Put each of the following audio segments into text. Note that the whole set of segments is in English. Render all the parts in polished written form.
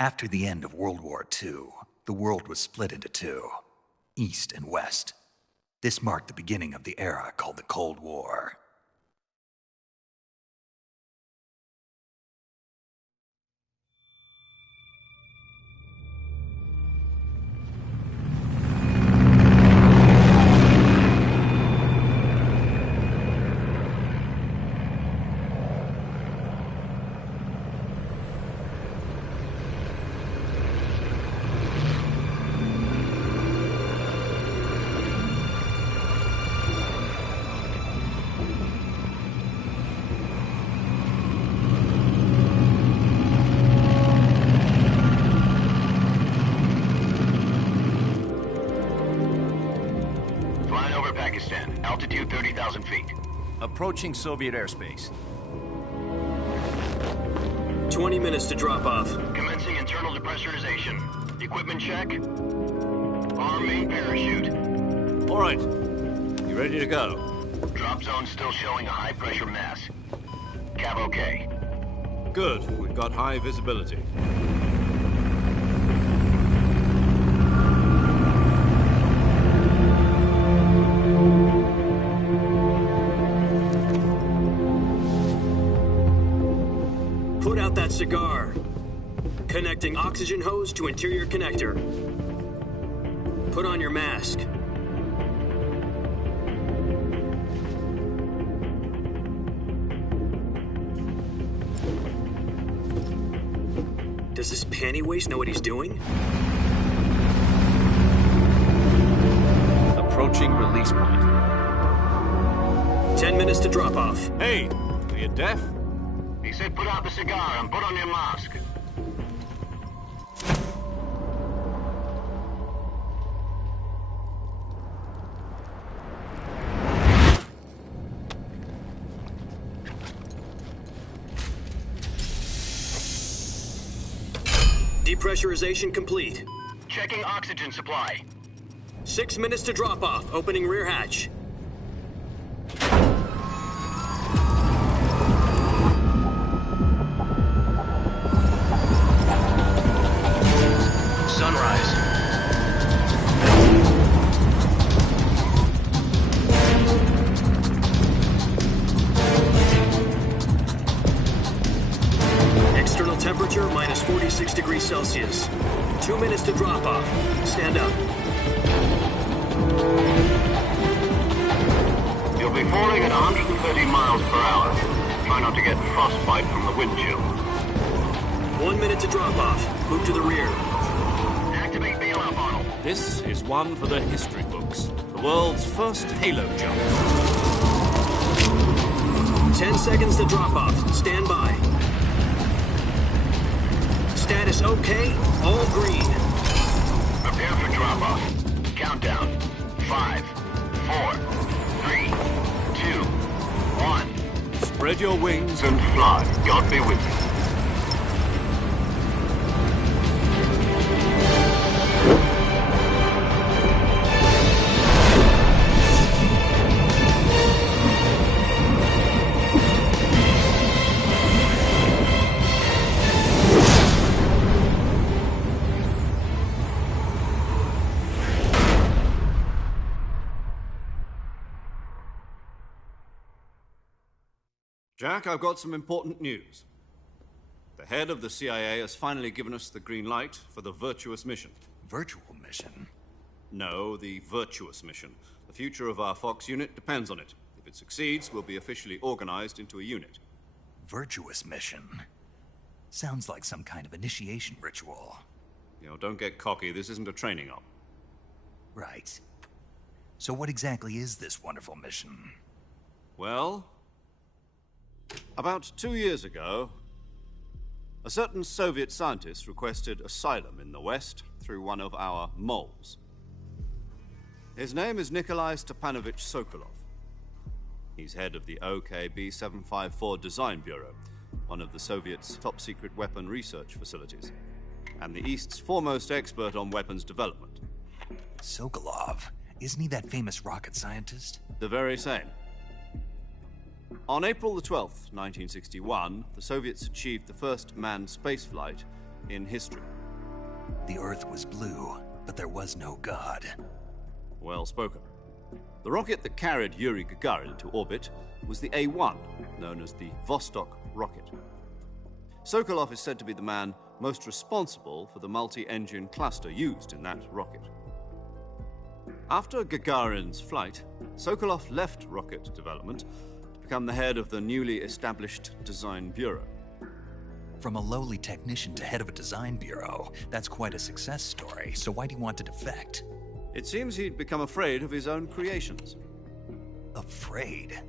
After the end of World War II, the world was split into two, East and West. This marked the beginning of the era called the Cold War. Altitude 30,000 feet. Approaching Soviet airspace. 20 minutes to drop off. Commencing internal depressurization. Equipment check. Arm main parachute. All right. You ready to go? Drop zone still showing a high pressure mass. Cav okay. Good. We've got high visibility. Put out that cigar. Connecting oxygen hose to interior connector. Put on your mask. Does this panty waste know what he's doing? Approaching release point. 10 minutes to drop off. Hey, are you deaf? He said put out the cigar and put on your mask. Depressurization complete. Checking oxygen supply. 6 minutes to drop off. Opening rear hatch. Sunrise. External temperature minus 46 degrees Celsius. 2 minutes to drop off. Stand up. You'll be falling at 130 miles per hour. Try not to get frostbite from the wind chill. 1 minute to drop off. Move to the rear. Activate bailout model. This is one for the history books. The world's first halo jump. 10 seconds to drop off. Stand by. Status okay. All green. Prepare for drop-off. Countdown. 5, 4, 3, 2, 1. Spread your wings And fly. God be with you. Jack, I've got some important news. The head of the CIA has finally given us the green light for the virtuous mission. Virtual mission? No, the virtuous mission. The future of our Fox unit depends on it. If it succeeds, we'll be officially organized into a unit. Virtuous mission? Sounds like some kind of initiation ritual. You know, don't get cocky. This isn't a training op. Right. So what exactly is this wonderful mission? Well, about 2 years ago, a certain Soviet scientist requested asylum in the West through one of our moles. His name is Nikolai Stepanovich Sokolov. He's head of the OKB 754 Design Bureau, one of the Soviets' top-secret weapon research facilities, and the East's foremost expert on weapons development. Sokolov? Isn't he that famous rocket scientist? The very same. On April the 12th, 1961, the Soviets achieved the first manned spaceflight in history. The Earth was blue, but there was no God. Well spoken. The rocket that carried Yuri Gagarin to orbit was the A-1, known as the Vostok rocket. Sokolov is said to be the man most responsible for the multi-engine cluster used in that rocket. After Gagarin's flight, Sokolov left rocket development to become the head of the newly established Design Bureau. From a lowly technician to head of a design bureau, that's quite a success story, so why do you want to defect? It seems he'd become afraid of his own creations. Afraid?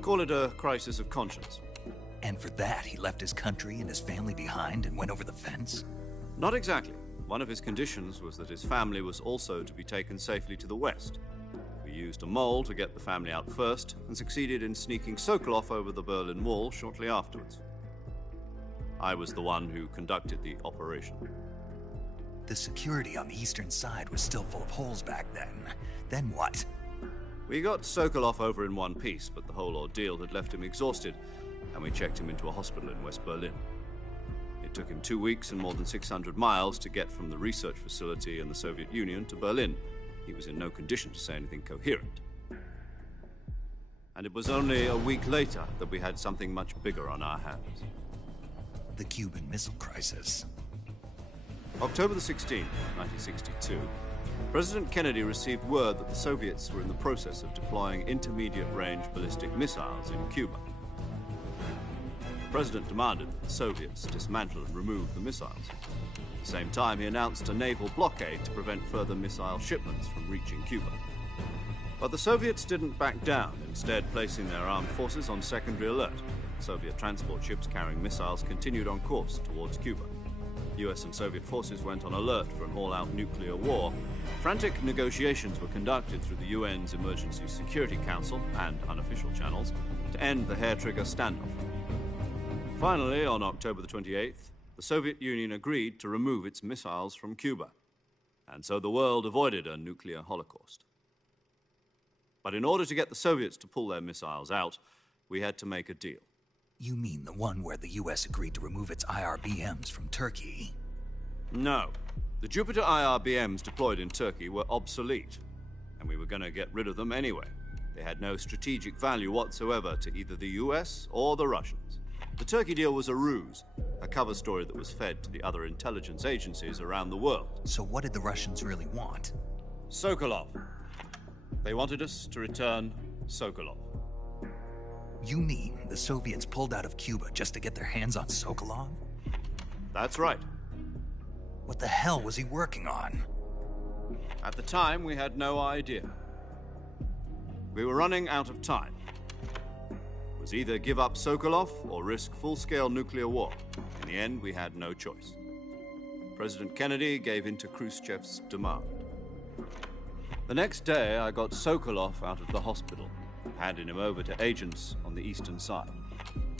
Call it a crisis of conscience. And for that, he left his country and his family behind and went over the fence? Not exactly. One of his conditions was that his family was also to be taken safely to the west. We used a mole to get the family out first and succeeded in sneaking Sokolov over the Berlin Wall shortly afterwards. I was the one who conducted the operation. The security on the eastern side was still full of holes back then. Then what? We got Sokolov over in one piece, but the whole ordeal had left him exhausted, and we checked him into a hospital in West Berlin. It took him 2 weeks and more than 600 miles to get from the research facility in the Soviet Union to Berlin. He was in no condition to say anything coherent. And it was only a week later that we had something much bigger on our hands. The Cuban Missile Crisis. October the 16th, 1962, President Kennedy received word that the Soviets were in the process of deploying intermediate-range ballistic missiles in Cuba. The President demanded that the Soviets dismantle and remove the missiles. At the same time, he announced a naval blockade to prevent further missile shipments from reaching Cuba. But the Soviets didn't back down, instead placing their armed forces on secondary alert. Soviet transport ships carrying missiles continued on course towards Cuba. US and Soviet forces went on alert for an all-out nuclear war. Frantic negotiations were conducted through the UN's Emergency Security Council and unofficial channels to end the hair-trigger standoff. Finally, on October the 28th, the Soviet Union agreed to remove its missiles from Cuba, and so the world avoided a nuclear holocaust. But in order to get the Soviets to pull their missiles out, we had to make a deal. You mean the one where the US agreed to remove its IRBMs from Turkey? No. The Jupiter IRBMs deployed in Turkey were obsolete, and we were going to get rid of them anyway. They had no strategic value whatsoever to either the US or the Russians. The Turkey deal was a ruse, a cover story that was fed to the other intelligence agencies around the world. So what did the Russians really want? Sokolov. They wanted us to return Sokolov. You mean the Soviets pulled out of Cuba just to get their hands on Sokolov? That's right. What the hell was he working on? At the time, we had no idea. We were running out of time. It was either give up Sokolov or risk full-scale nuclear war. In the end, we had no choice. President Kennedy gave in to Khrushchev's demand. The next day, I got Sokolov out of the hospital, handing him over to agents on the eastern side.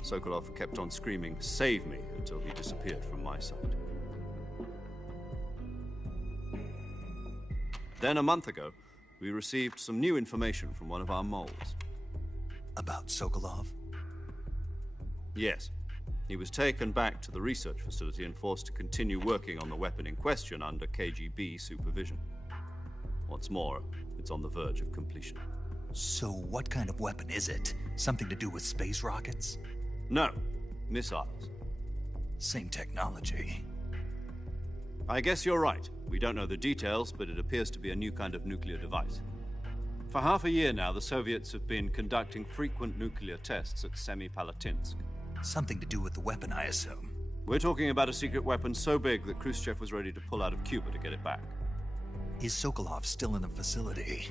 Sokolov kept on screaming, "Save me," until he disappeared from my sight. Then, a month ago, we received some new information from one of our moles. About Sokolov? Yes. He was taken back to the research facility and forced to continue working on the weapon in question under KGB supervision. What's more, it's on the verge of completion. So what kind of weapon is it? Something to do with space rockets? No, missiles. Same technology. I guess you're right. We don't know the details, but it appears to be a new kind of nuclear device. For half a year now, the Soviets have been conducting frequent nuclear tests at Semipalatinsk. Something to do with the weapon, I assume. We're talking about a secret weapon so big that Khrushchev was ready to pull out of Cuba to get it back. Is Sokolov still in the facility?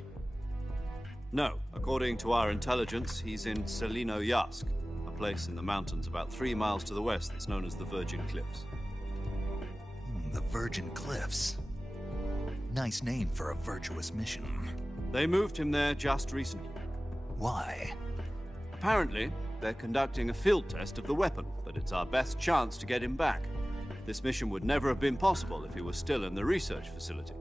No. According to our intelligence, he's in Selinoyarsk, a place in the mountains about 3 miles to the west that's known as the Virgin Cliffs. The Virgin Cliffs. Nice name for a virtuous mission. They moved him there just recently. Why? Apparently, they're conducting a field test of the weapon, but it's our best chance to get him back. This mission would never have been possible if he was still in the research facility.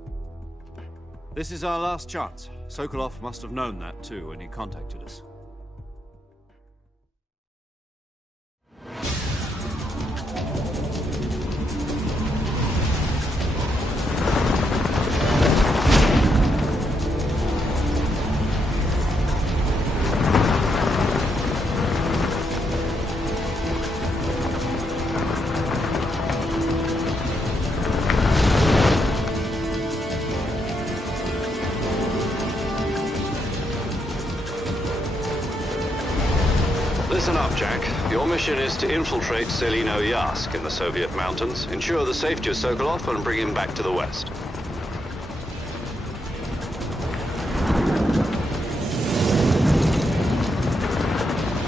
This is our last chance. Sokolov must have known that too when he contacted us. Listen up, Jack. Your mission is to infiltrate Selino Yask in the Soviet mountains, ensure the safety of Sokolov, and bring him back to the West.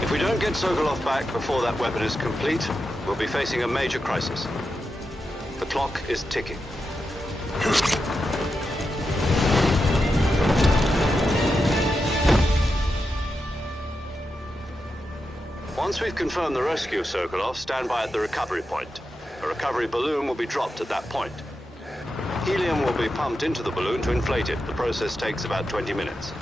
If we don't get Sokolov back before that weapon is complete, we'll be facing a major crisis. The clock is ticking. Once we've confirmed the rescue of Sokolov, stand by at the recovery point. A recovery balloon will be dropped at that point. Helium will be pumped into the balloon to inflate it. The process takes about 20 minutes.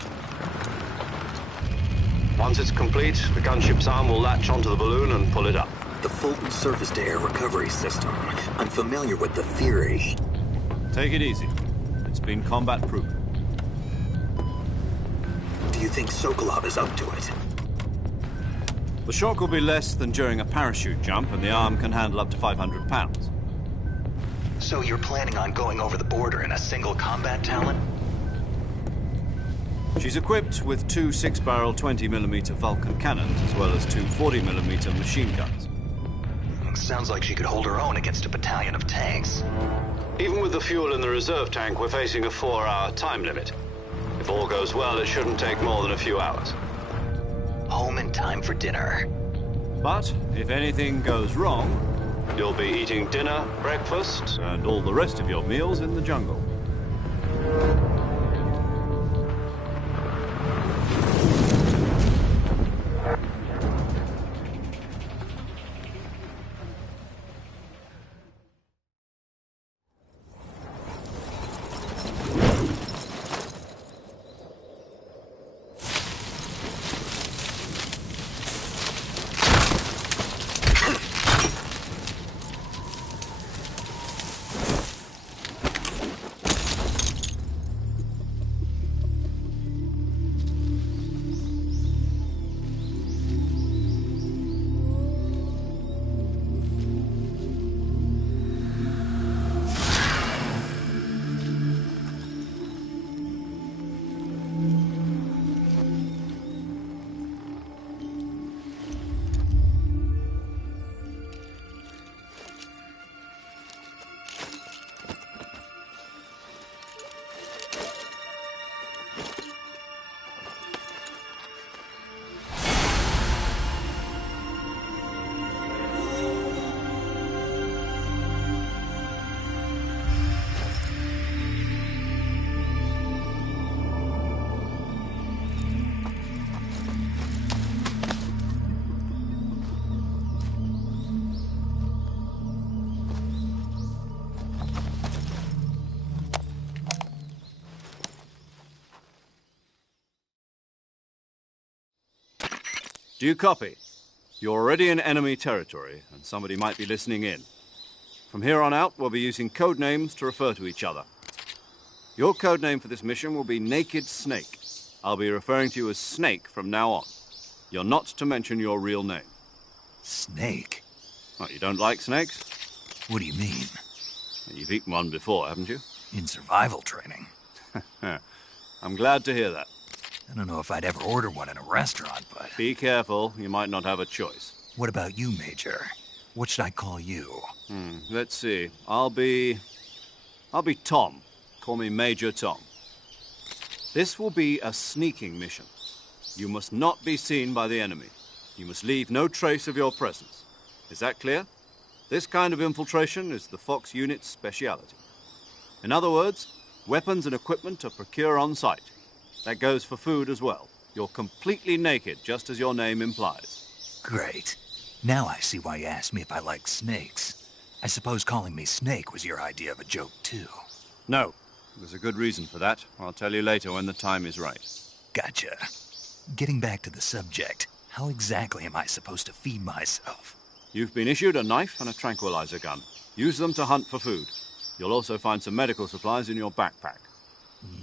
Once it's complete, the gunship's arm will latch onto the balloon and pull it up. The Fulton surface-to-air recovery system. I'm familiar with the theory. Take it easy. It's been combat-proven. Do you think Sokolov is up to it? The shock will be less than during a parachute jump, and the arm can handle up to 500 pounds. So you're planning on going over the border in a single combat talon? She's equipped with two 6-barrel 20mm Vulcan cannons, as well as two 40mm machine guns. Sounds like she could hold her own against a battalion of tanks. Even with the fuel in the reserve tank, we're facing a 4-hour time limit. If all goes well, it shouldn't take more than a few hours. Home in time for dinner. But if anything goes wrong, You'll be eating dinner, breakfast, and all the rest of your meals in the jungle. Do you copy? You're already in enemy territory, and somebody might be listening in. From here on out, we'll be using code names to refer to each other. Your code name for this mission will be Naked Snake. I'll be referring to you as Snake from now on. You're not to mention your real name. Snake? Oh, you don't like snakes? What do you mean? You've eaten one before, haven't you? In survival training. I'm glad to hear that. I don't know if I'd ever order one in a restaurant, but... Be careful, you might not have a choice. What about you, Major? What should I call you? Let's see. I'll be Tom. Call me Major Tom. This will be a sneaking mission. You must not be seen by the enemy. You must leave no trace of your presence. Is that clear? This kind of infiltration is the Fox unit's speciality. In other words, weapons and equipment are procured on site. That goes for food as well. You're completely naked, just as your name implies. Great. Now I see why you asked me if I like snakes. I suppose calling me Snake was your idea of a joke, too. No. There's a good reason for that. I'll tell you later when the time is right. Gotcha. Getting back to the subject, how exactly am I supposed to feed myself? You've been issued a knife and a tranquilizer gun. Use them to hunt for food. You'll also find some medical supplies in your backpack.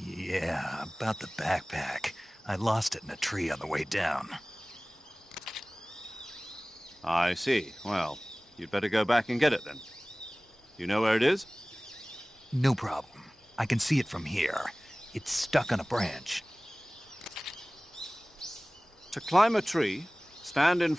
Yeah, about the backpack. I lost it in a tree on the way down. I see. Well, you'd better go back and get it then. You know where it is? No problem. I can see it from here. It's stuck on a branch. To climb a tree, stand in...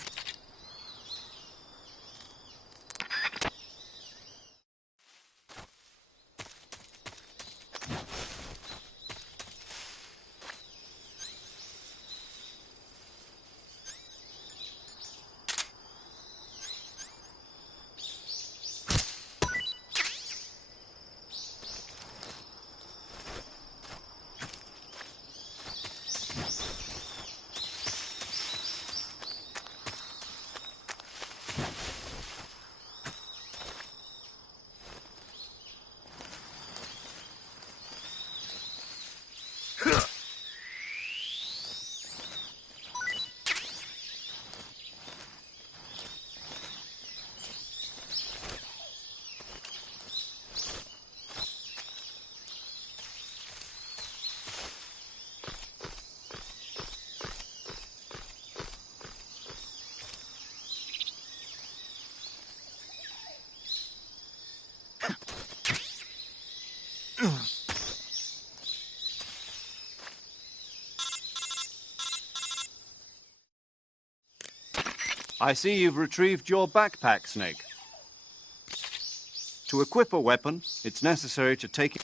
I see you've retrieved your backpack, Snake. To equip a weapon, it's necessary to take it.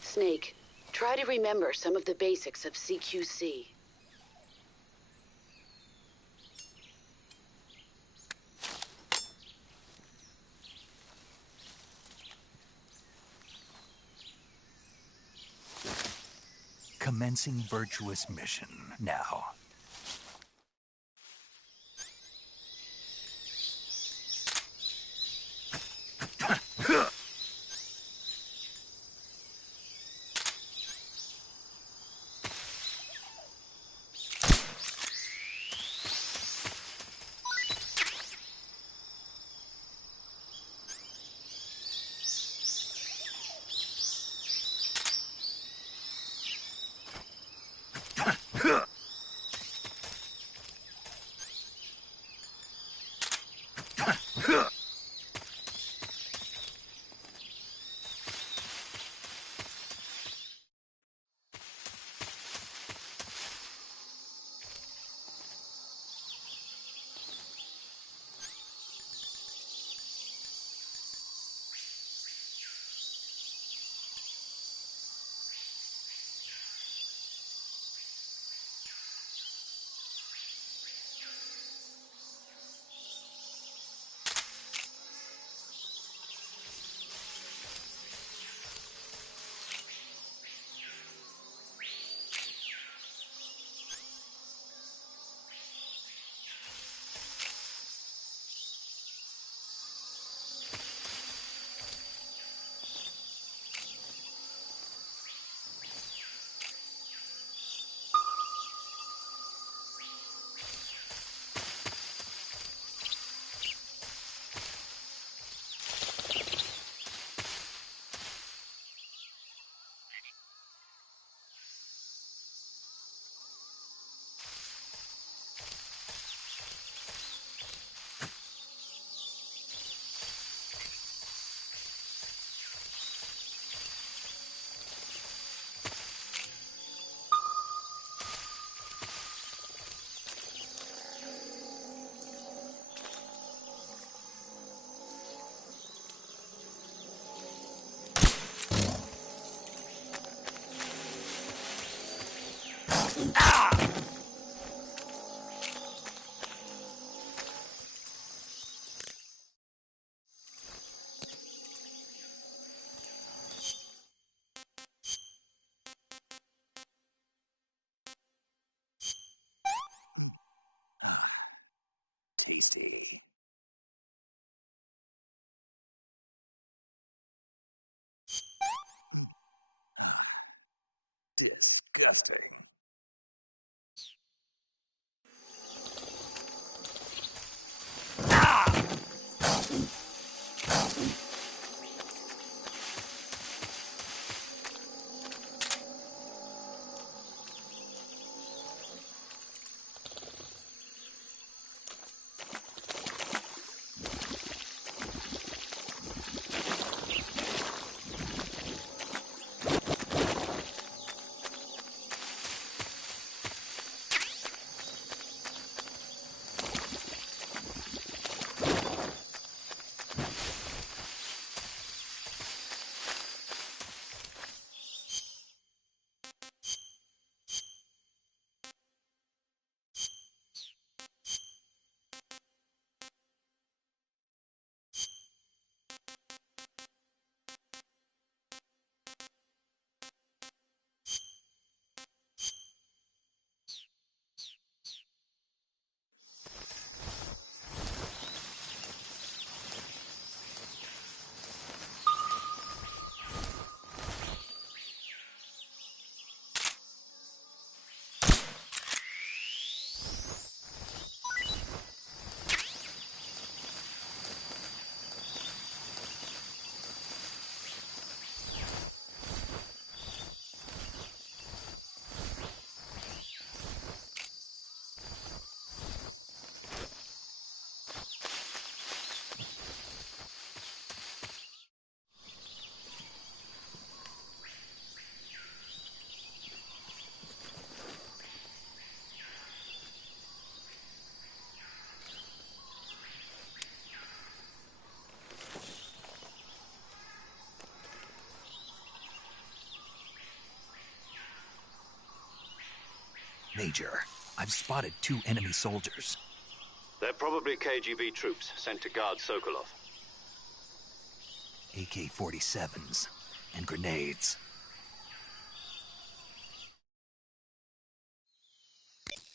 Snake, try to remember some of the basics of CQC. Commencing virtuous mission now. Tasty. Disgusting. Major, I've spotted 2 enemy soldiers. They're probably KGB troops sent to guard Sokolov. AK-47s and grenades.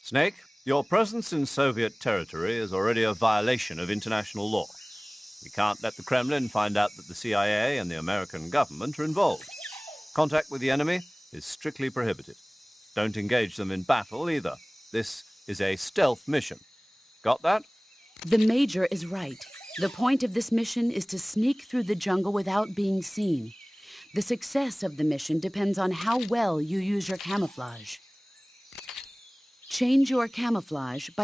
Snake, your presence in Soviet territory is already a violation of international law. We can't let the Kremlin find out that the CIA and the American government are involved. Contact with the enemy is strictly prohibited. Don't engage them in battle either. This is a stealth mission. Got that? The Major is right. The point of this mission is to sneak through the jungle without being seen. The success of the mission depends on how well you use your camouflage. Change your camouflage by...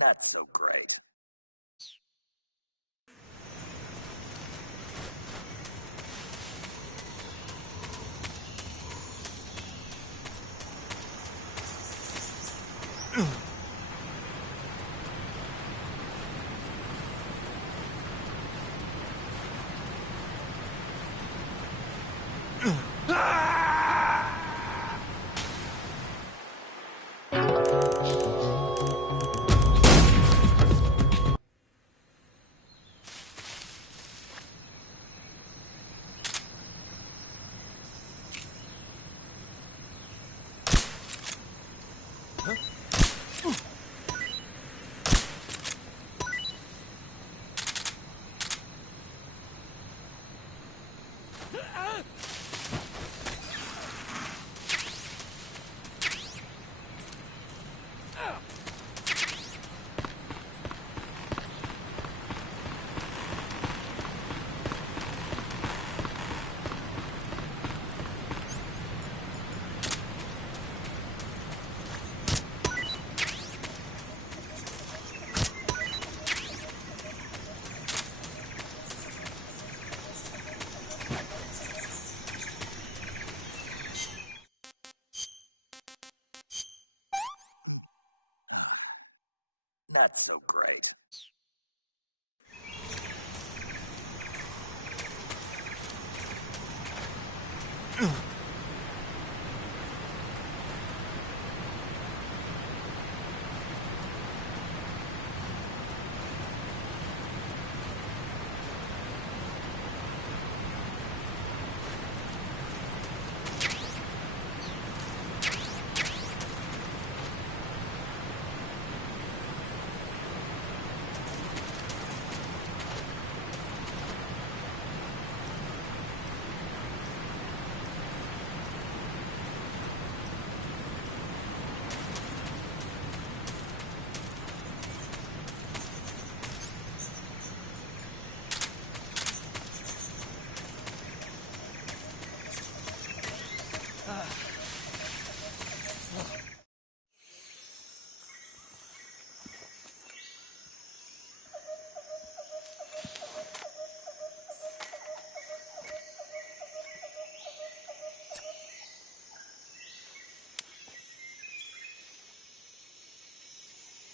That's so great. That's so great.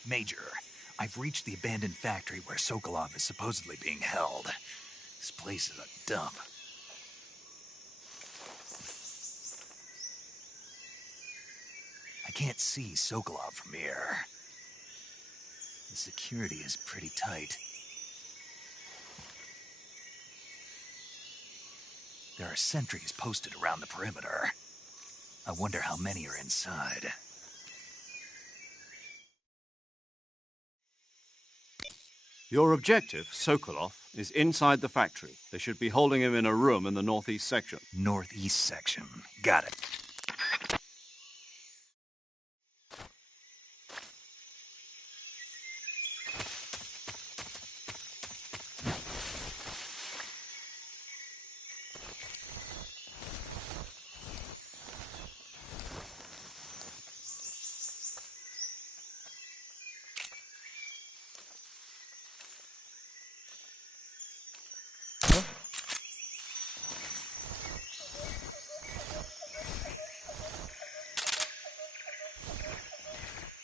Major, I've reached the abandoned factory where Sokolov is supposedly being held. This place is a dump. I can't see Sokolov from here. The security is pretty tight. There are sentries posted around the perimeter. I wonder how many are inside. Your objective, Sokolov, is inside the factory. They should be holding him in a room in the northeast section. Northeast section. Got it.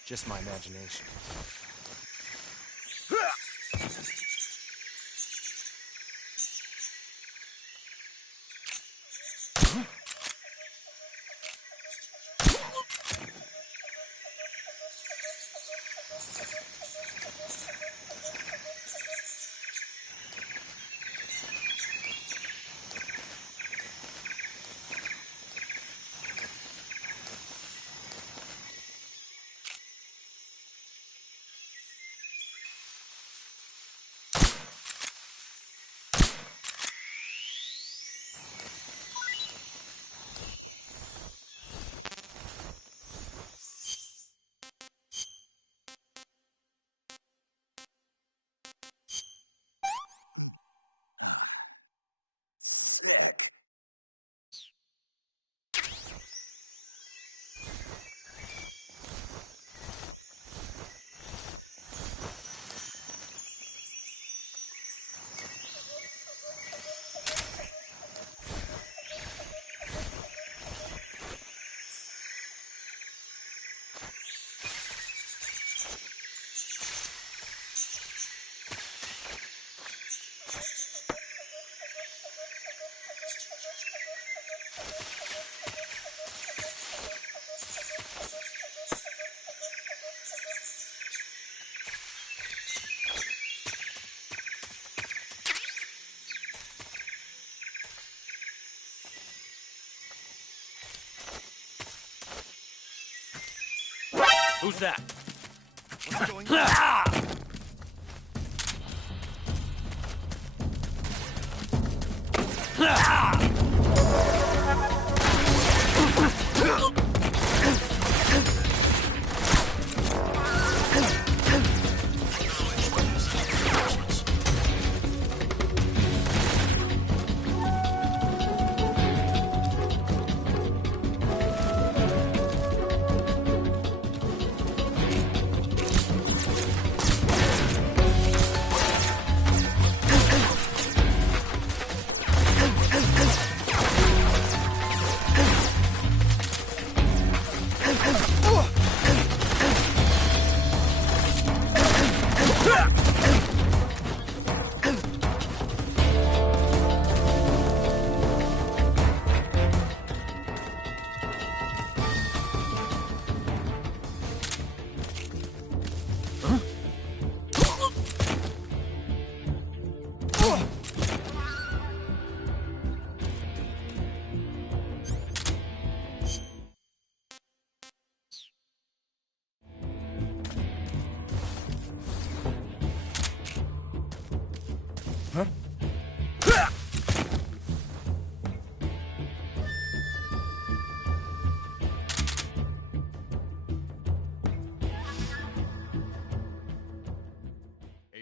Just my imagination. Who's that? What's going on?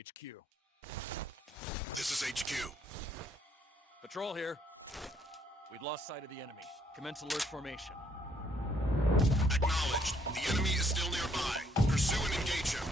HQ. This is HQ. Patrol here. We've lost sight of the enemy. Commence alert formation. Acknowledged. The enemy is still nearby. Pursue and engage him.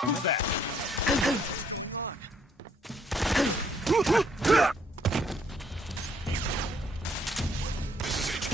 Who's that? This is HQ.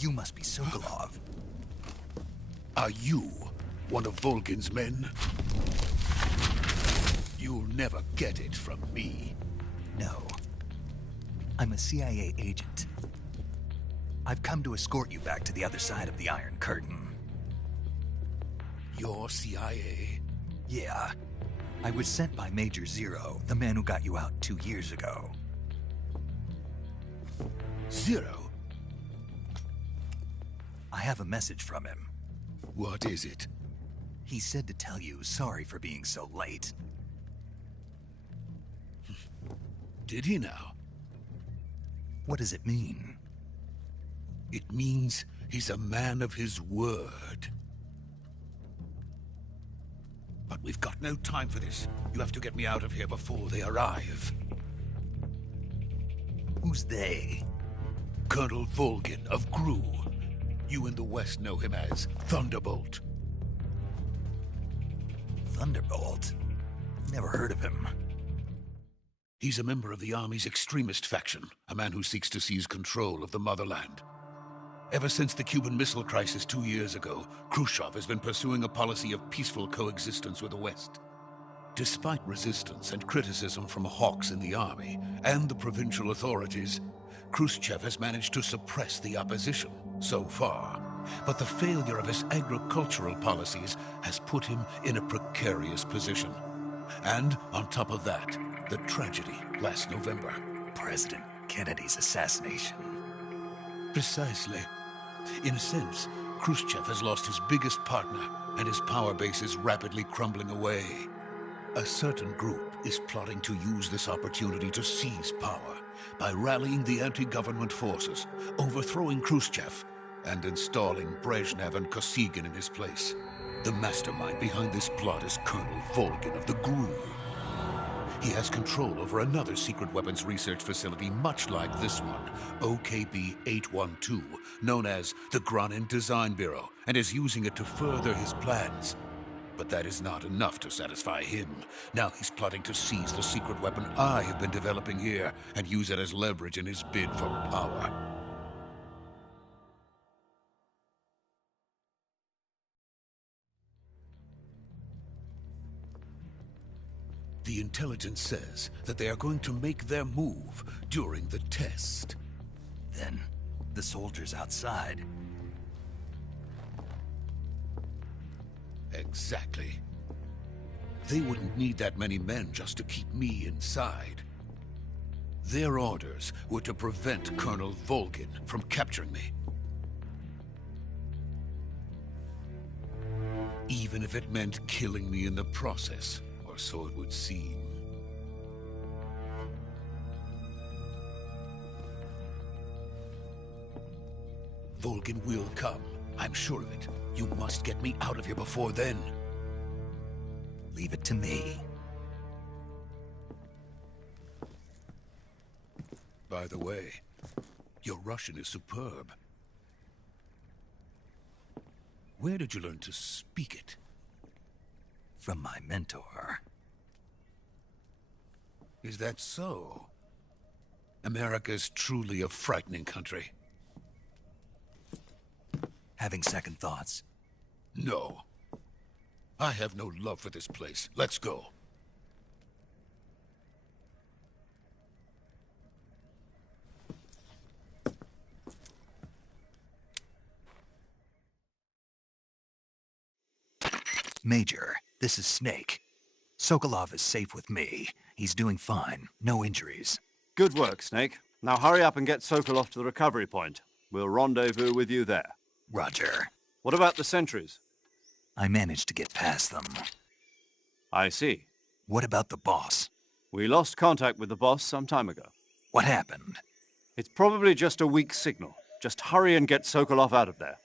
You must be Sokolov. Are you one of Volgin's men? You'll never get it from me. No. I'm a CIA agent. I've come to escort you back to the other side of the Iron Curtain. You're CIA? Yeah. I was sent by Major Zero, the man who got you out 2 years ago. Zero? I have a message from him. What is it? He said to tell you sorry for being so late. Did he now? What does it mean? It means he's a man of his word. But we've got no time for this. You have to get me out of here before they arrive. Who's they? Colonel Volgin of GRU. You in the West know him as Thunderbolt. Thunderbolt? Never heard of him. He's a member of the Army's extremist faction, a man who seeks to seize control of the motherland. Ever since the Cuban Missile Crisis 2 years ago, Khrushchev has been pursuing a policy of peaceful coexistence with the West. Despite resistance and criticism from hawks in the army and the provincial authorities, Khrushchev has managed to suppress the opposition so far. But the failure of his agricultural policies has put him in a precarious position. And on top of that, the tragedy last November. President Kennedy's assassination. Precisely. In a sense, Khrushchev has lost his biggest partner, and his power base is rapidly crumbling away. A certain group is plotting to use this opportunity to seize power by rallying the anti-government forces, overthrowing Khrushchev, and installing Brezhnev and Kosygin in his place. The mastermind behind this plot is Colonel Volgin of the GRU. He has control over another secret weapons research facility much like this one, OKB-812, known as the Granin Design Bureau, and is using it to further his plans. But that is not enough to satisfy him. Now he's plotting to seize the secret weapon I have been developing here and use it as leverage in his bid for power. The intelligence says that they are going to make their move during the test. Then, the soldiers outside. Exactly. They wouldn't need that many men just to keep me inside. Their orders were to prevent Colonel Volgin from capturing me. Even if it meant killing me in the process. Or so it would seem. Volgin will come. I'm sure of it. You must get me out of here before then. Leave it to me. By the way, your Russian is superb. Where did you learn to speak it? From my mentor. Is that so? America's truly a frightening country. Having second thoughts? No. I have no love for this place. Let's go. Major, this is Snake. Sokolov is safe with me. He's doing fine. No injuries. Good work, Snake. Now hurry up and get Sokolov to the recovery point. We'll rendezvous with you there. Roger. What about the sentries? I managed to get past them. I see. What about the boss? We lost contact with the boss some time ago. What happened? It's probably just a weak signal. Just hurry and get Sokolov out of there.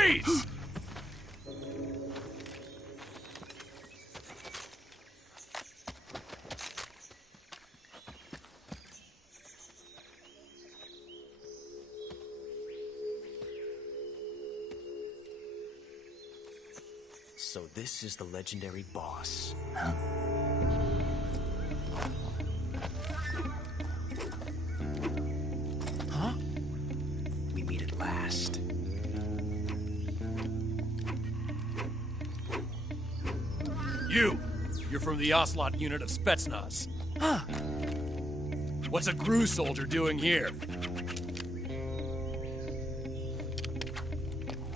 Freeze! So this is the legendary boss. Huh? We meet at last. You're from the Ocelot unit of Spetsnaz. Huh. What's a GRU soldier doing here?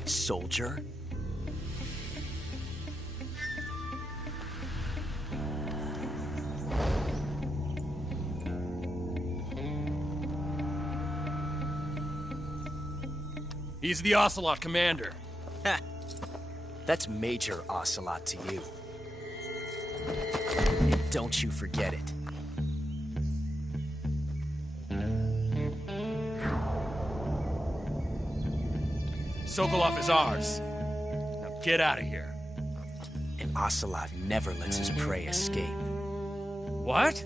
Soldier? He's the Ocelot commander. Ha! That's Major Ocelot to you. And don't you forget it. Sokolov is ours. Now get out of here. And Ocelot never lets his prey escape. What?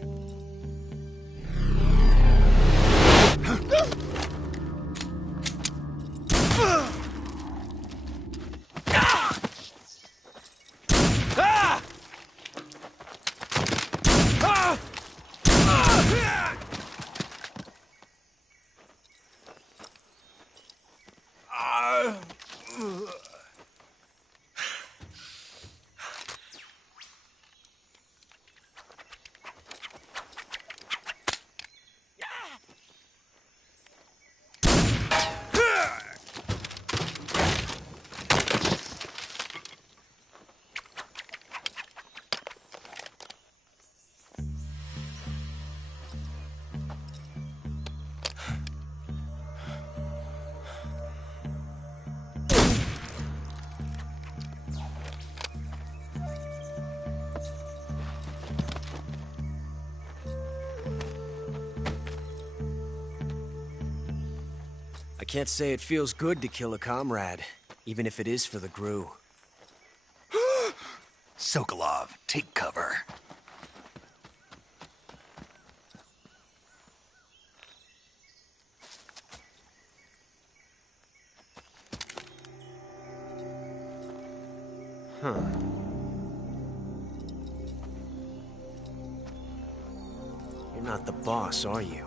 I can't say it feels good to kill a comrade, even if it is for the GRU. Sokolov, take cover. Huh. You're not the boss, are you?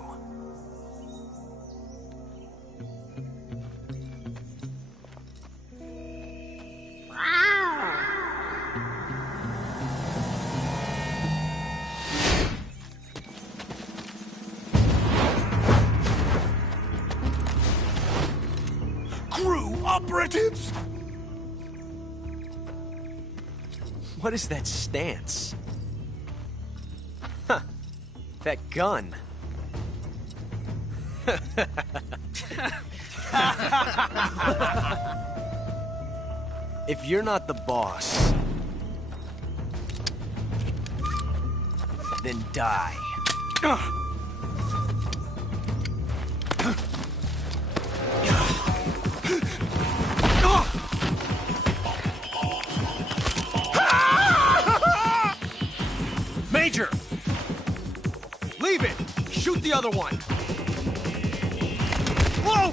GRU operatives! What is that stance? Huh. That gun. If you're not the boss, then die. Major! Leave it! Shoot the other one! Whoa!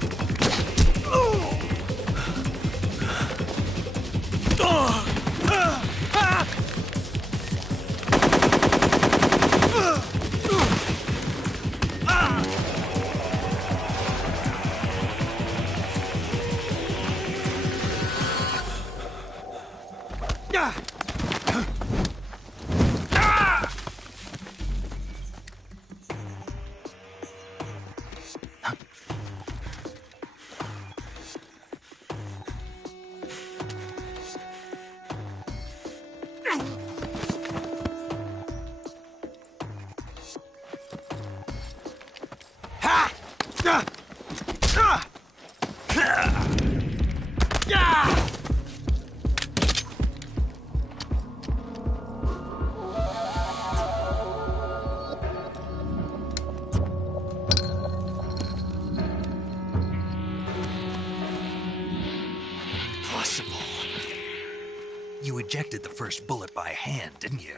You ejected the first bullet by hand, didn't you?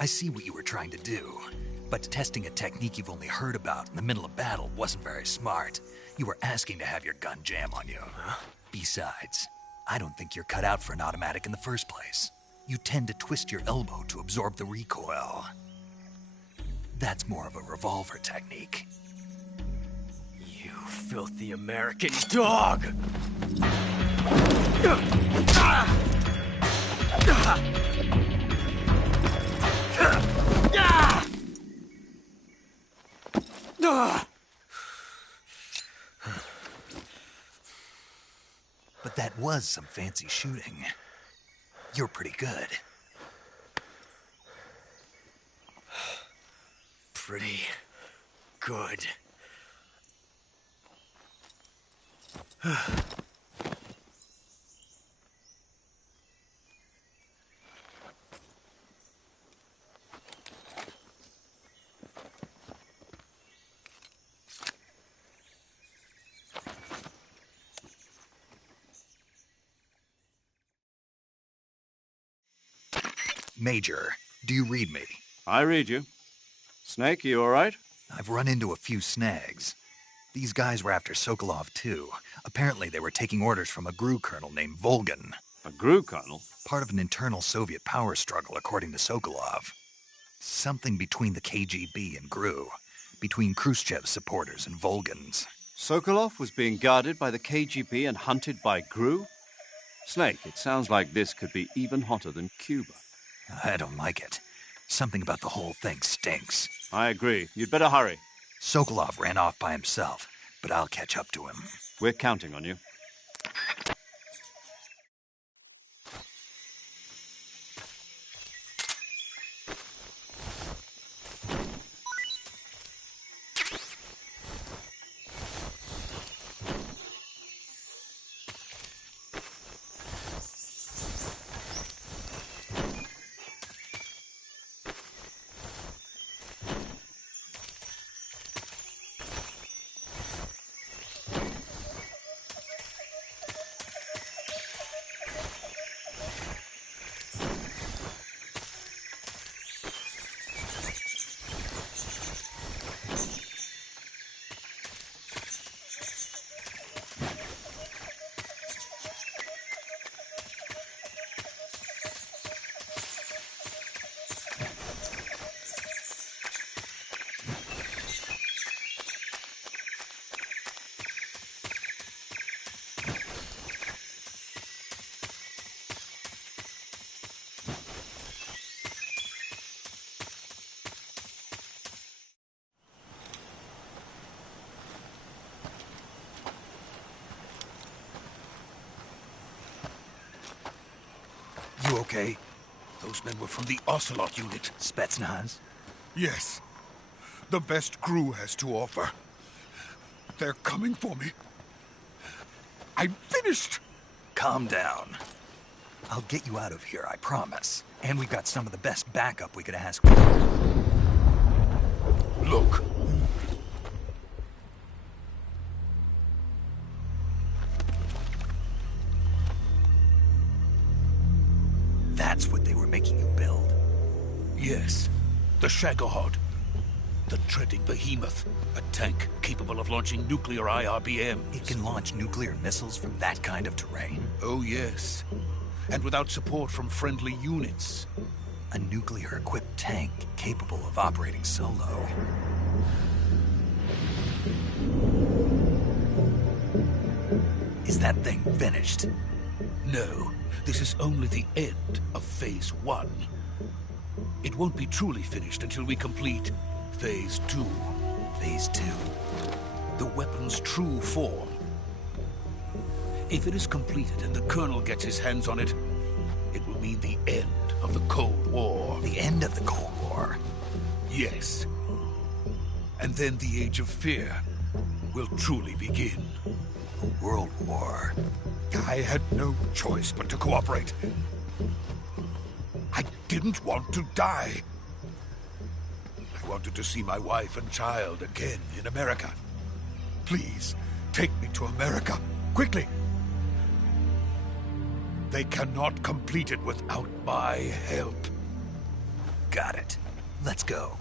I see what you were trying to do, but testing a technique you've only heard about in the middle of battle wasn't very smart. You were asking to have your gun jam on you. Huh? Besides, I don't think you're cut out for an automatic in the first place. You tend to twist your elbow to absorb the recoil. That's more of a revolver technique. You filthy American dog! But that was some fancy shooting. You're pretty good. Pretty good. Major, do you read me? I read you. Snake, you all right? I've run into a few snags. These guys were after Sokolov, too. Apparently they were taking orders from a GRU colonel named Volgan. A GRU colonel? Part of an internal Soviet power struggle, according to Sokolov. Something between the KGB and GRU. Between Khrushchev's supporters and Volgan's. Sokolov was being guarded by the KGB and hunted by GRU? Snake, it sounds like this could be even hotter than Cuba. I don't like it. Something about the whole thing stinks. I agree. You'd better hurry. Sokolov ran off by himself, but I'll catch up to him. We're counting on you. You okay? Those men were from the Ocelot unit. Spetsnaz? Yes. The best GRU has to offer. They're coming for me. I'm finished! Calm down. I'll get you out of here, I promise. And we've got some of the best backup we could ask for. Look. That's what they were making you build? Yes. The Shagohod. The treading behemoth. A tank capable of launching nuclear IRBMs. It can launch nuclear missiles from that kind of terrain? Oh, yes. And without support from friendly units. A nuclear-equipped tank capable of operating solo. Is that thing finished? No. This is only the end of Phase 1. It won't be truly finished until we complete Phase 2. Phase 2? The weapon's true form. If it is completed and the Colonel gets his hands on it, it will mean the end of the Cold War. The end of the Cold War? Yes. And then the Age of Fear will truly begin. A world war. I had no choice but to cooperate. I didn't want to die. I wanted to see my wife and child again in America. Please, take me to America, quickly. They cannot complete it without my help. Got it. Let's go.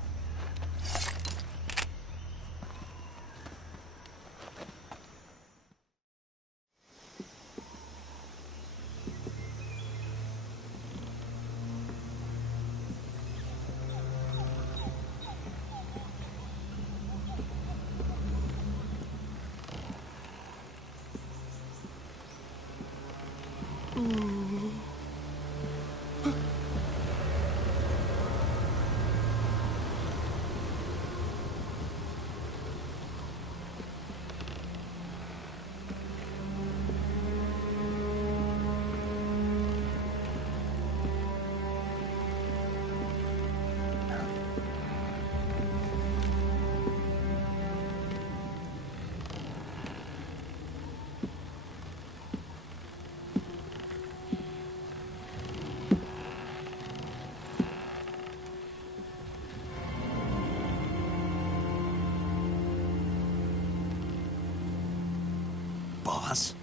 Boss?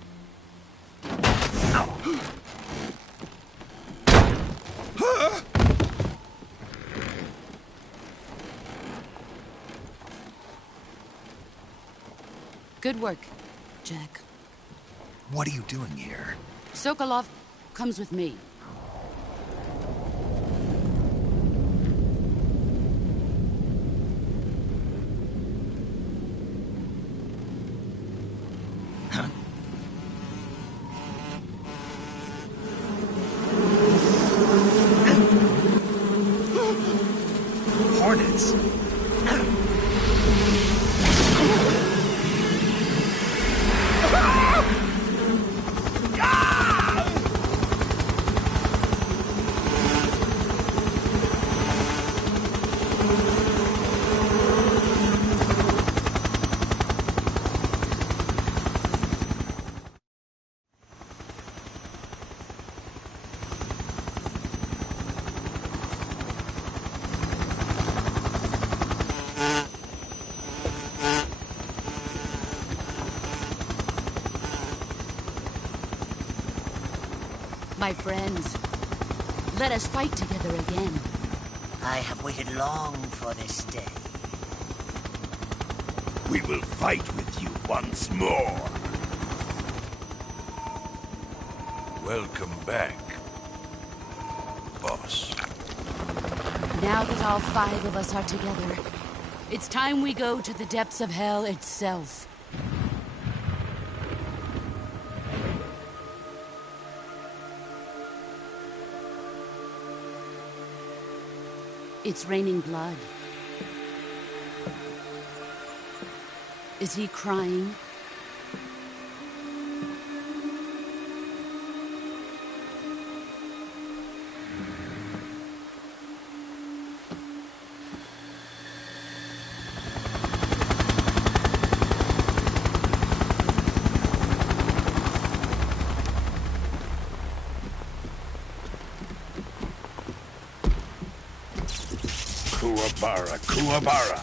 Good work, Jack. What are you doing here? Sokolov comes with me. Hornets! My friends, let us fight together again. I have waited long for this day. We will fight with you once more. Welcome back, boss. Now that all 5 of us are together, it's time we go to the depths of hell itself. It's raining blood. Is he crying? Kuwabara, Kuwabara.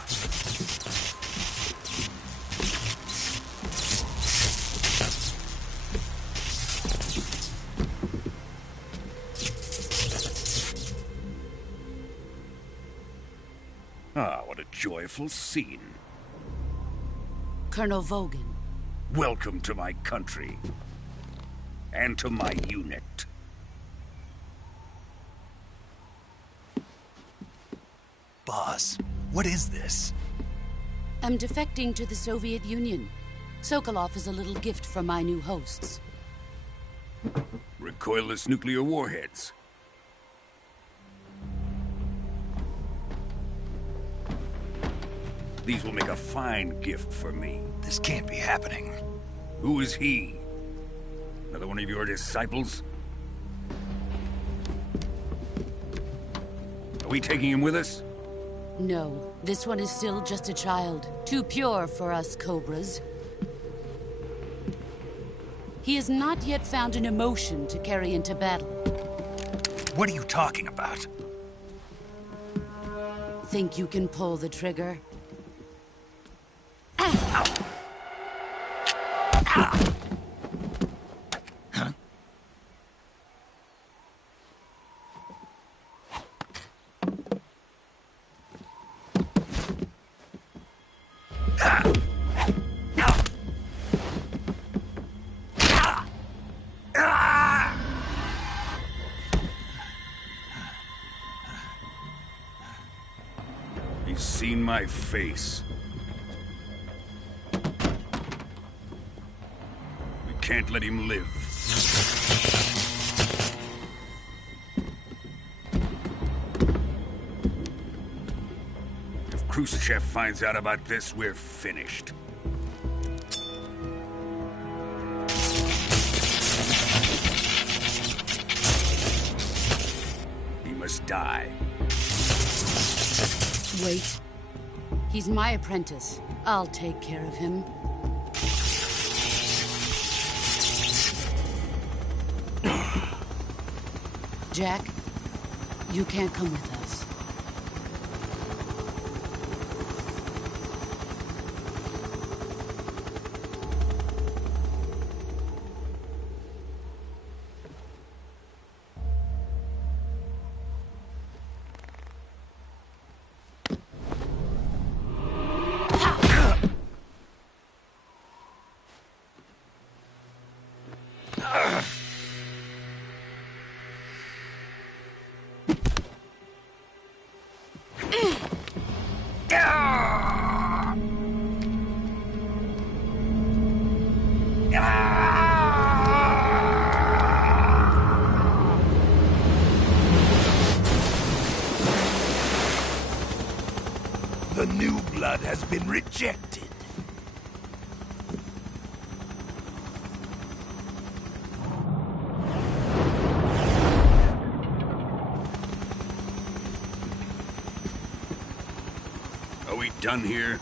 Ah, what a joyful scene. Colonel Vogan. Welcome to my country. And to my unit. Boss, what is this? I'm defecting to the Soviet Union. Sokolov is a little gift from my new hosts. Recoilless nuclear warheads. These will make a fine gift for me. This can't be happening. Who is he? Another one of your disciples? Are we taking him with us? No, this one is still just a child. Too pure for us Cobras. He has not yet found an emotion to carry into battle. What are you talking about? Think you can pull the trigger? He's seen my face. We can't let him live. If Khrushchev finds out about this, we're finished. He must die. Wait. He's my apprentice. I'll take care of him. Jack, you can't come with us. The new blood has been rejected. Are we done here?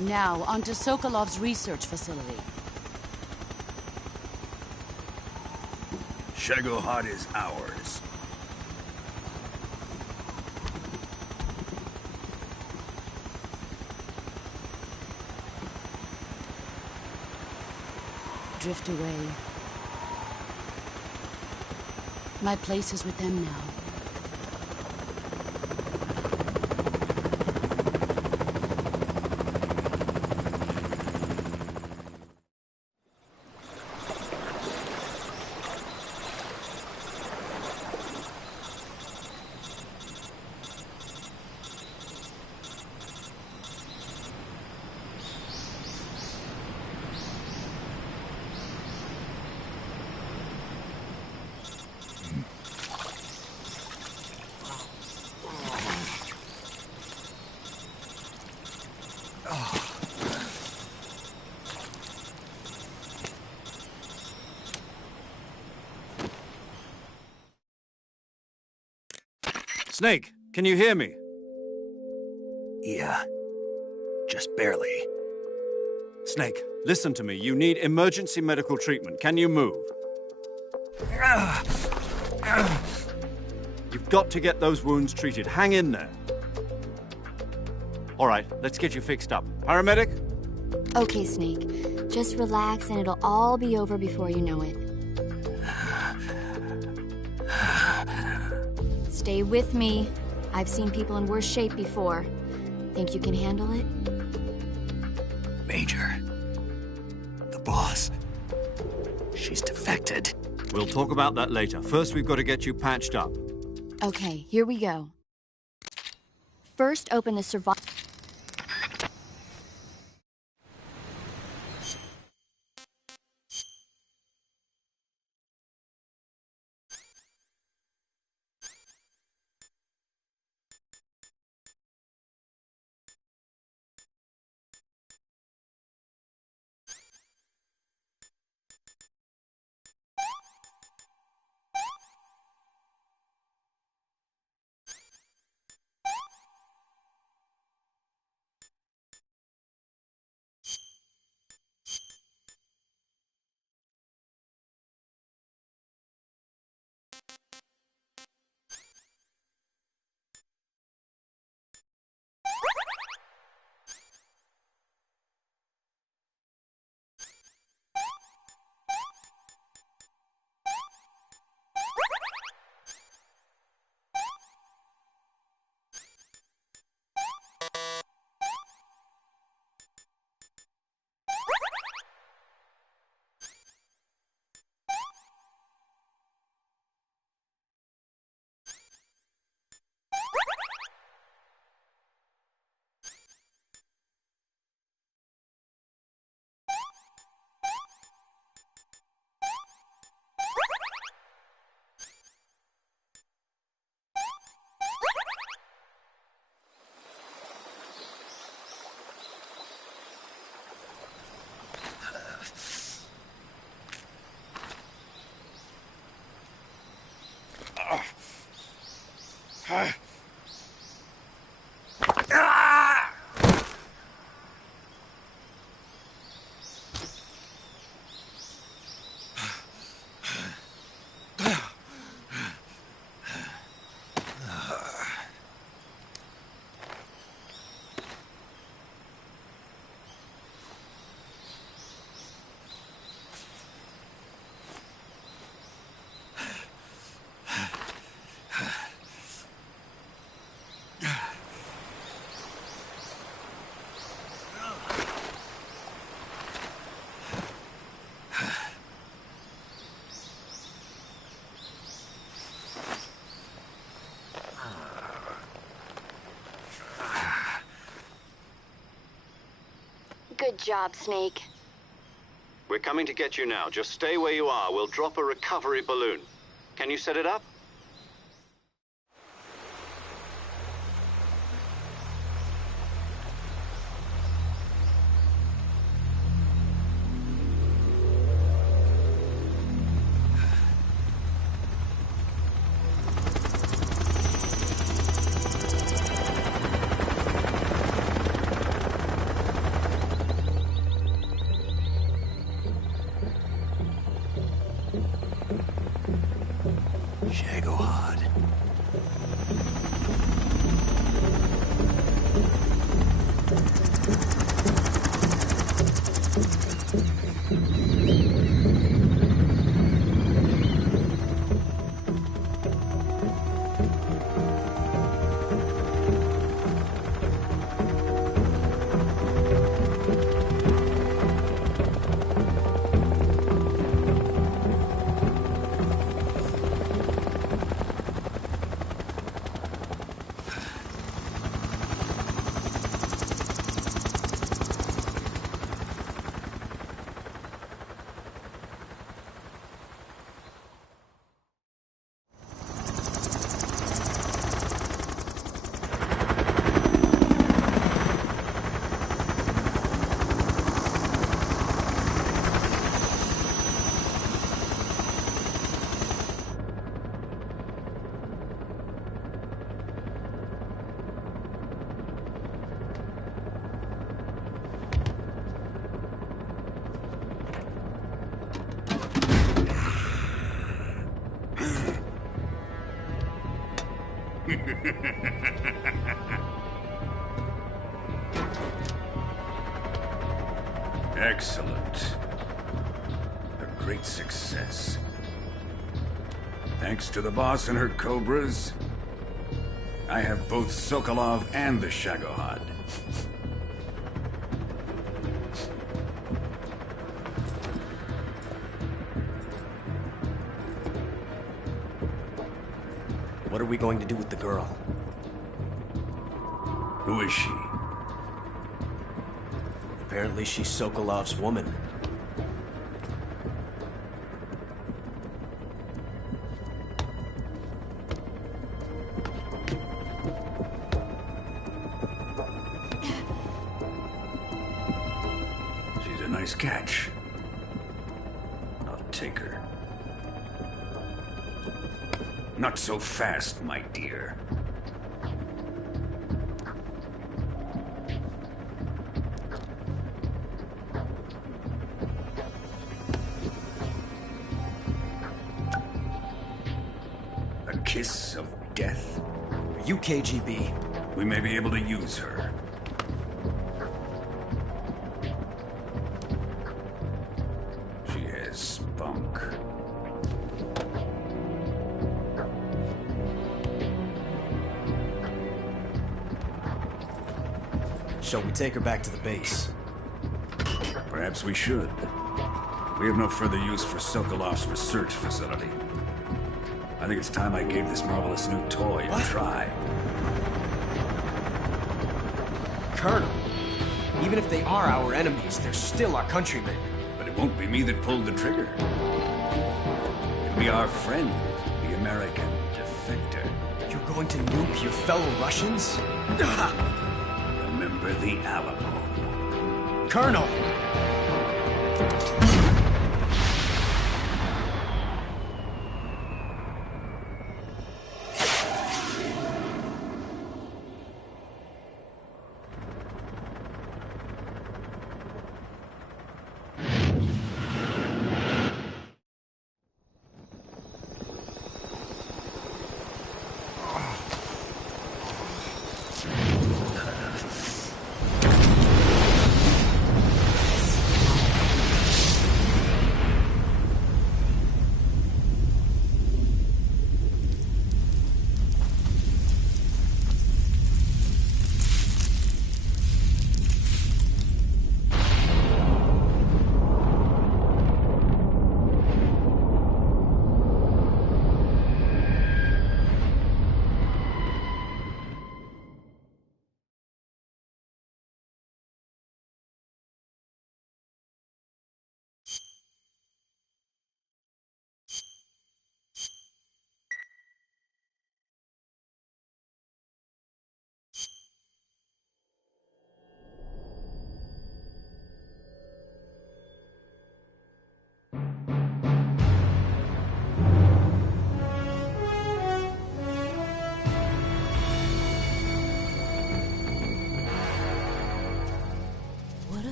Now, onto Sokolov's research facility. Shagohod is ours. Drift away. My place is with them now. Snake, can you hear me? Yeah. Just barely. Snake, listen to me. You need emergency medical treatment. Can you move? You've got to get those wounds treated. Hang in there. All right, let's get you fixed up. Paramedic? Okay, Snake. Just relax and it'll all be over before you know it. Stay with me. I've seen people in worse shape before. Think you can handle it? Major. The boss. She's defected. We'll talk about that later. First, we've got to get you patched up. Okay, here we go. First, open the survival. Good job, Snake. We're coming to get you now. Just stay where you are. We'll drop a recovery balloon. Can you set it up? Shagohod. Excellent. A great success. Thanks to the boss and her cobras, I have both Sokolov and the Shagohod. What are we going to do with the girl? Who is she? Apparently she's Sokolov's woman. She's a nice catch. I'll take her. Not so fast, my dear. A kiss of death? Are you KGB? We may be able to use her. She has spunk. Shall we take her back to the base? Perhaps we should. We have no further use for Sokolov's research facility. I think it's time I gave this marvelous new toy a try. Colonel, even if they are our enemies, they're still our countrymen. But it won't be me that pulled the trigger. It'll be our friend, the American defector. You're going to nuke your fellow Russians? Remember the Alamo. Colonel!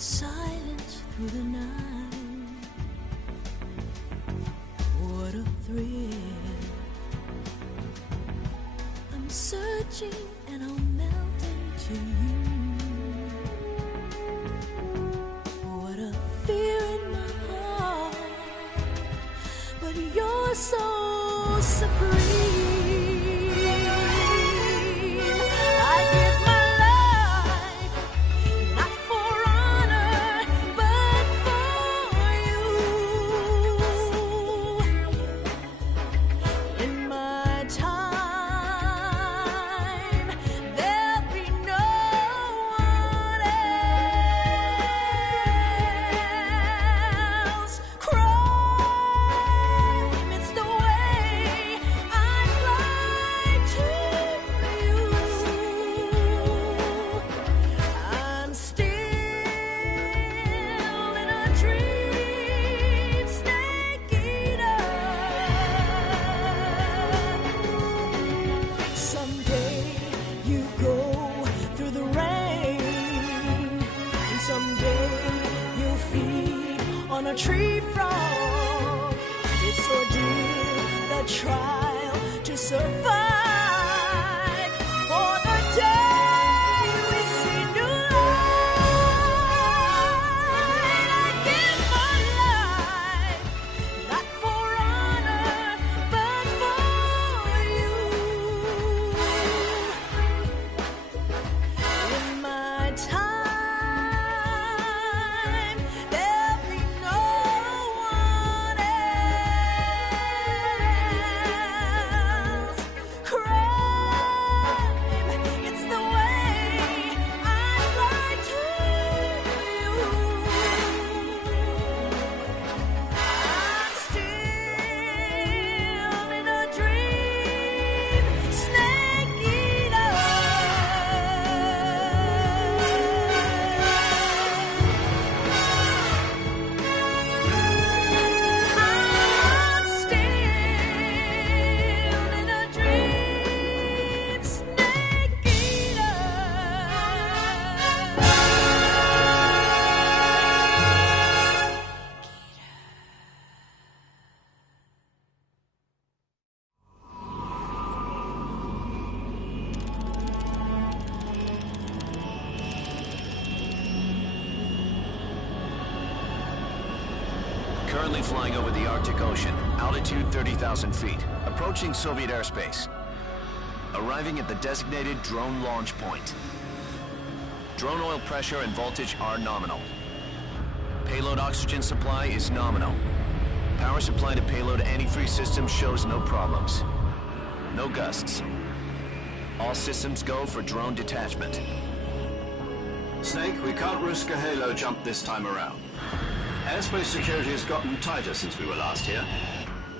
silence through the night. What a thrill. I'm searching and I'll melt into you. What a fear in my heart, but you're so supreme. A tree frog, it's ordeal, the trial to survive. For the day we see new light, I give my life, not for honor, but for you. In my time, Currently flying over the Arctic Ocean, altitude 30,000 feet, approaching Soviet airspace. Arriving at the designated drone launch point. Drone oil pressure and voltage are nominal. Payload oxygen supply is nominal. Power supply to payload antifreeze system shows no problems. No gusts. All systems go for drone detachment. Snake, we can't risk a halo jump this time around. Airspace security has gotten tighter since we were last here.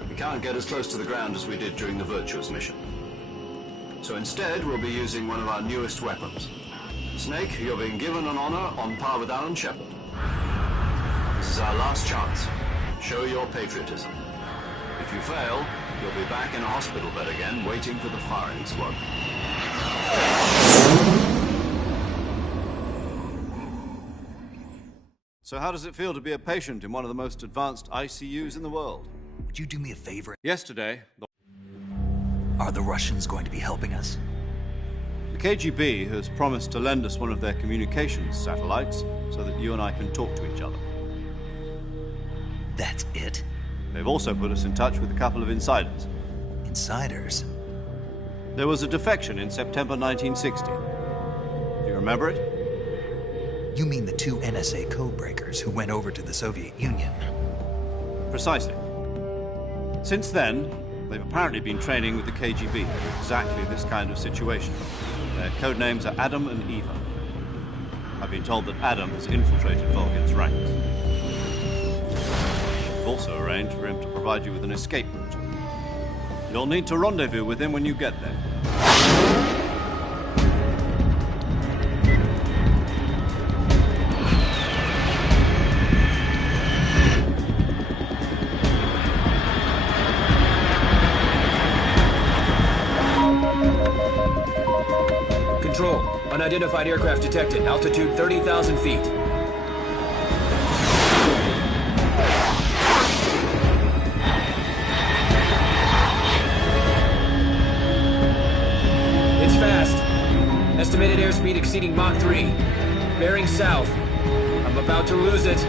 We can't get as close to the ground as we did during the Virtuous mission. So instead, we'll be using one of our newest weapons. Snake, you're being given an honor on par with Alan Shepard. This is our last chance. Show your patriotism. If you fail, you'll be back in a hospital bed again, waiting for the firing squad. So how does it feel to be a patient in one of the most advanced ICUs in the world? Would you do me a favor? Yesterday, Are the Russians going to be helping us? the KGB has promised to lend us one of their communications satellites so that you and I can talk to each other. That's it? They've also put us in touch with a couple of insiders. Insiders? There was a defection in September 1960. Do you remember it? You mean the two NSA codebreakers who went over to the Soviet Union? Precisely. Since then, they've apparently been training with the KGB for exactly this kind of situation. Their code names are Adam and Eva. I've been told that Adam has infiltrated Volgin's ranks. We've also arranged for him to provide you with an escape route. You'll need to rendezvous with him when you get there. Control, unidentified aircraft detected, altitude 30,000 feet. Estimated airspeed exceeding Mach 3. Bearing south. I'm about to lose it.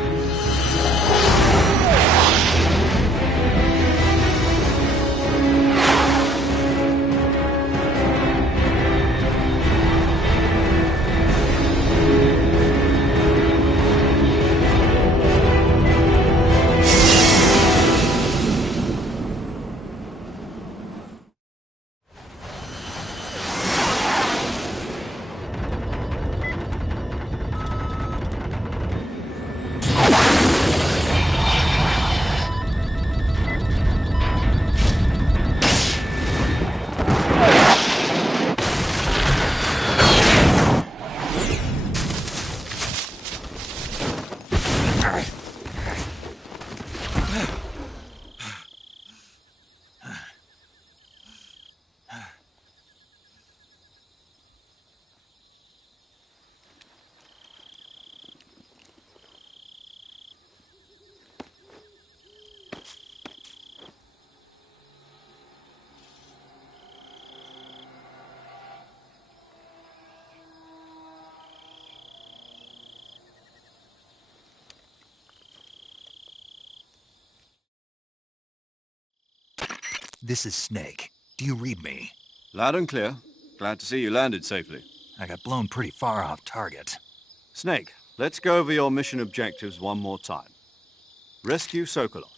This is Snake. Do you read me? Loud and clear. Glad to see you landed safely. I got blown pretty far off target. Snake, let's go over your mission objectives one more time. Rescue Sokolov.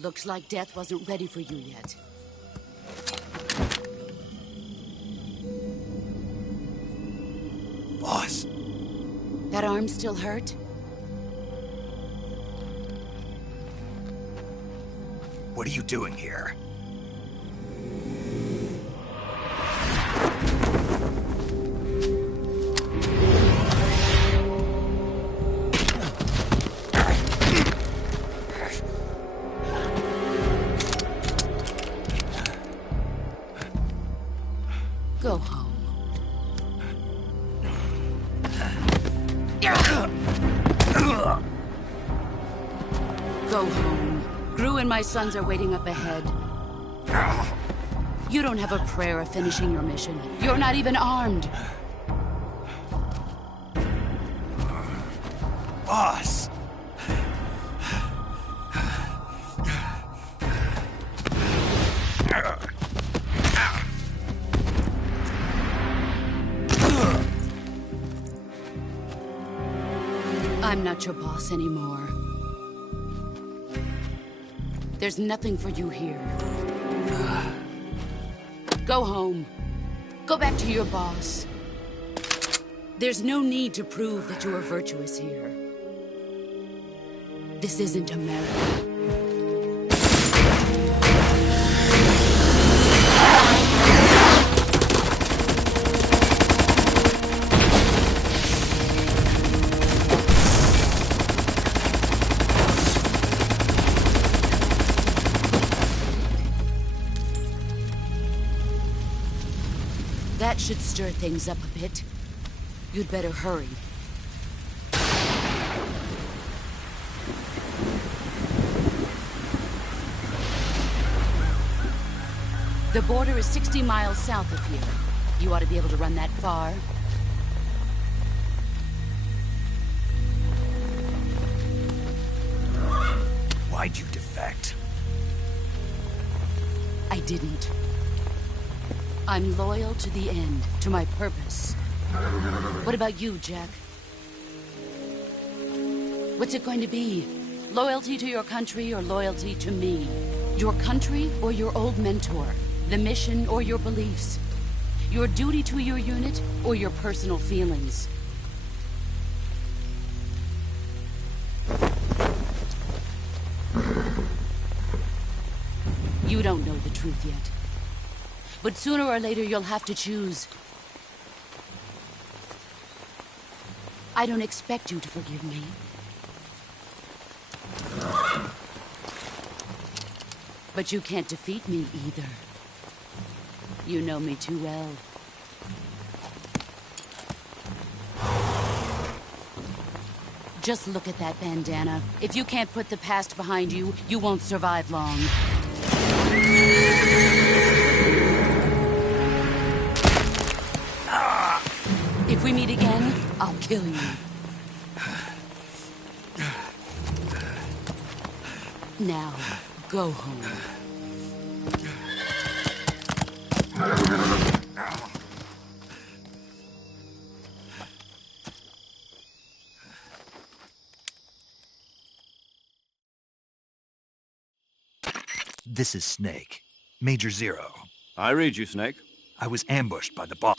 Looks like death wasn't ready for you yet. Boss. That arm still hurt? What are you doing here? Go home. Gru and my sons are waiting up ahead. You don't have a prayer of finishing your mission. You're not even armed. Boss! I'm not your boss anymore. There's nothing for you here. Go home. Go back to your boss. There's no need to prove that you are virtuous here. This isn't America. That should stir things up a bit. You'd better hurry. The border is 60 miles south of here. You ought to be able to run that far. Why'd you defect? I didn't. I'm loyal to the end, to my purpose. What about you, Jack? What's it going to be? Loyalty to your country or loyalty to me? Your country or your old mentor? The mission or your beliefs? Your duty to your unit or your personal feelings? You don't know the truth yet. But sooner or later, you'll have to choose. I don't expect you to forgive me. But you can't defeat me either. You know me too well. Just look at that bandana. If you can't put the past behind you, you won't survive long. If we meet again, I'll kill you. Now, go home. This is Snake. Major Zero. I read you, Snake. I was ambushed by the boss.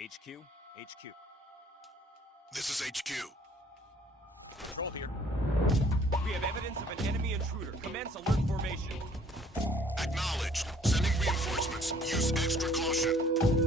HQ? HQ. This is HQ. Control here. We have evidence of an enemy intruder. Commence alert formation. Acknowledged. Sending reinforcements. Use extra caution.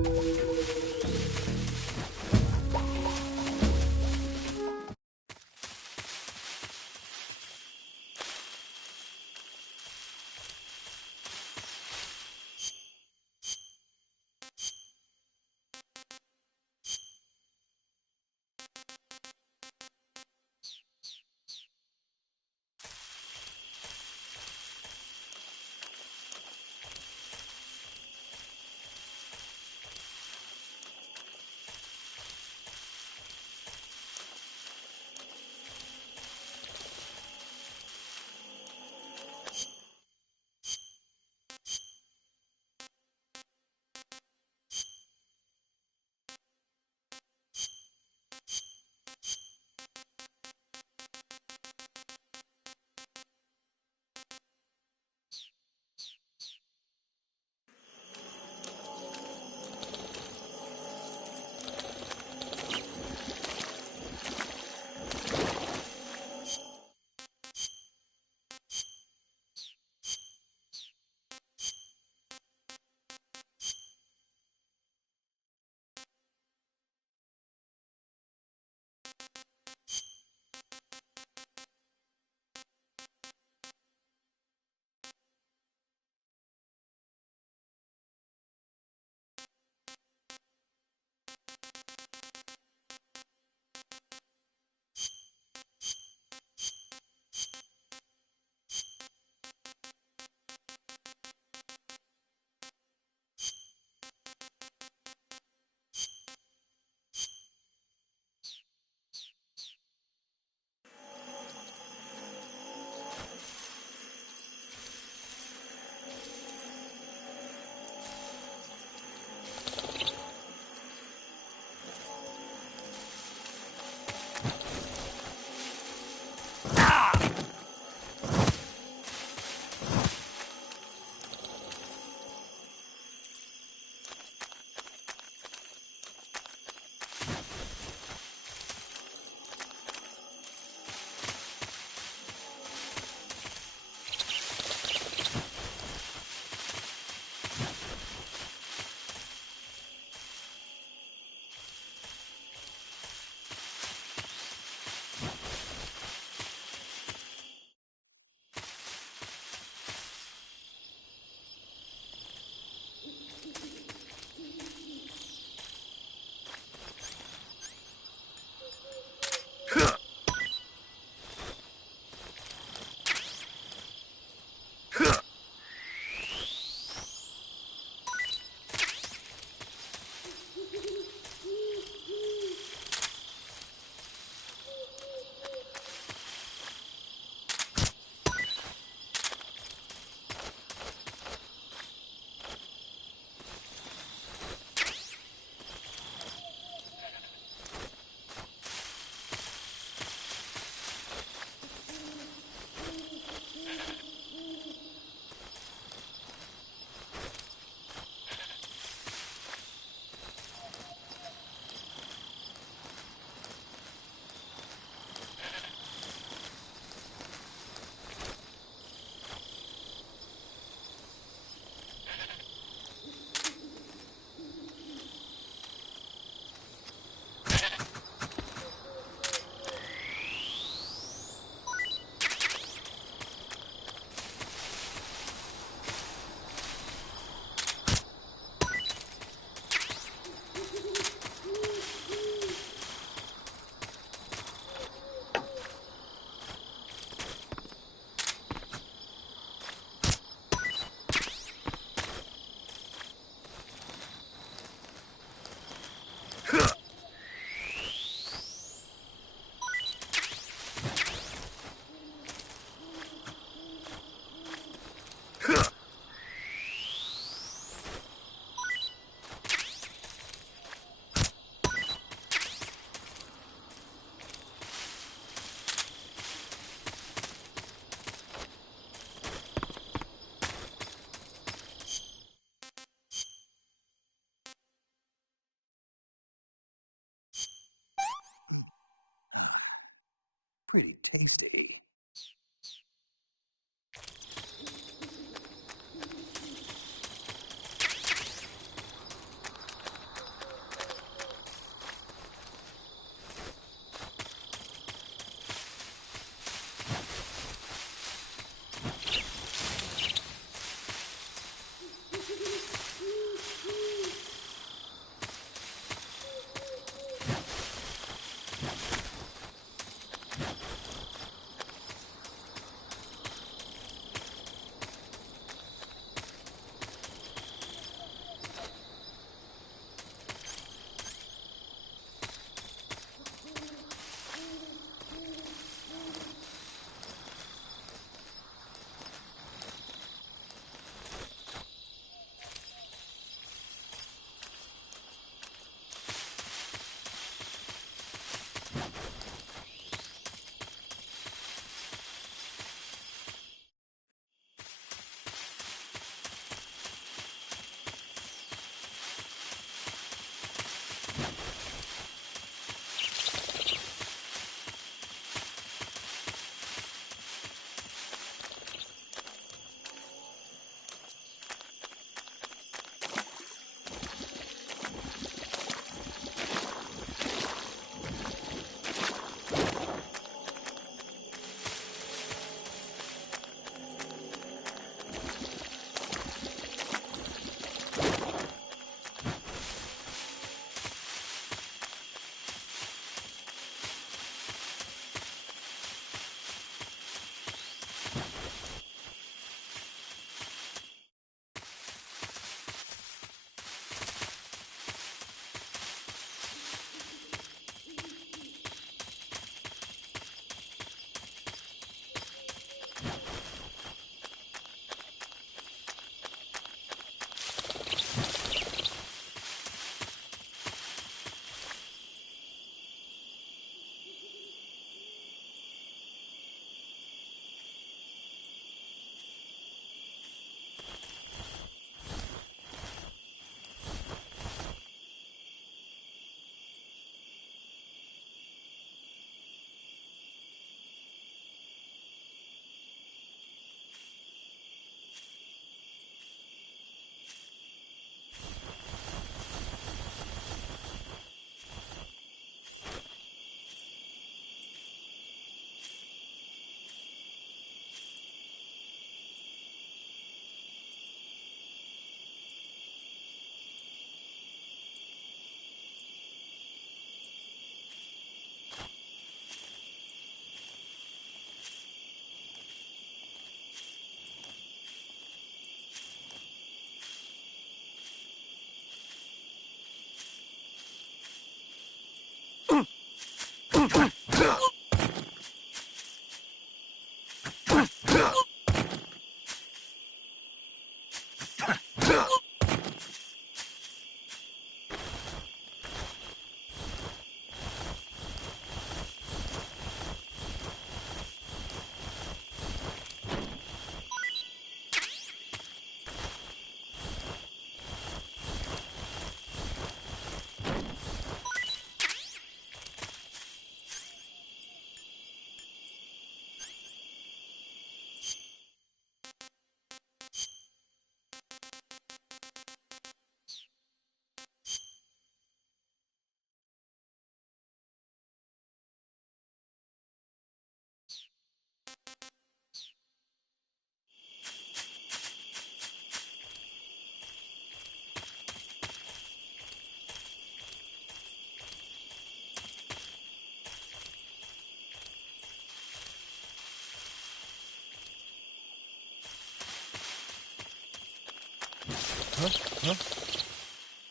Huh?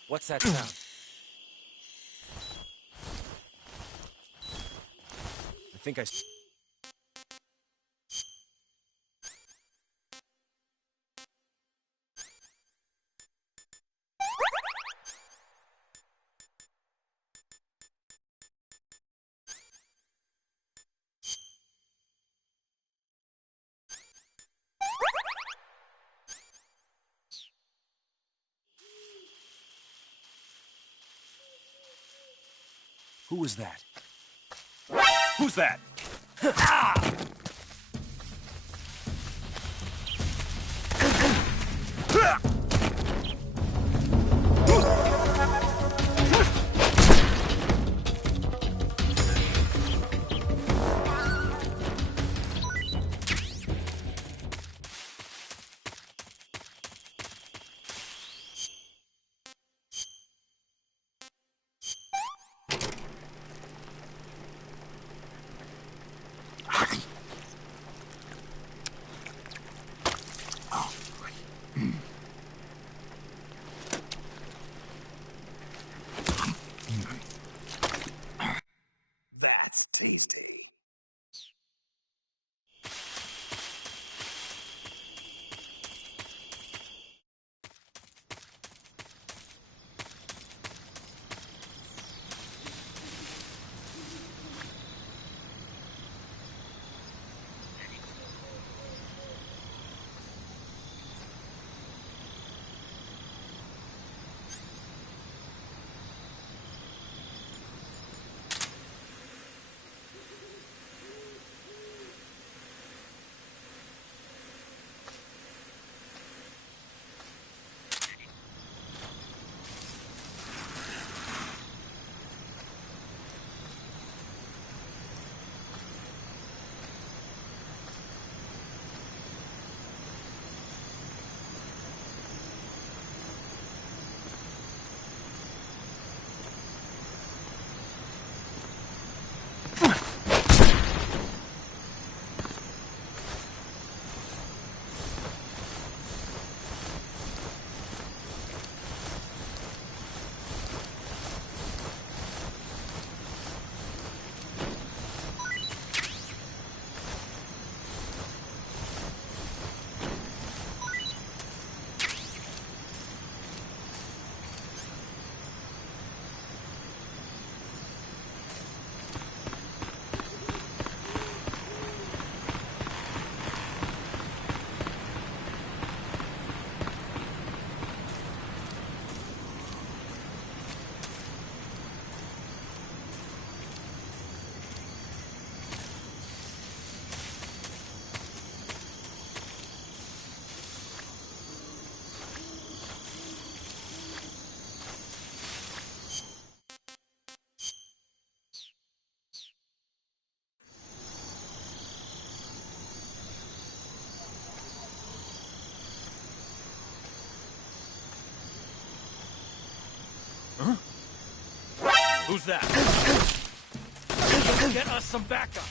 What's that sound? I think I... Who was that? Who's that? Ah! Huh? Who's that? Get us some backup!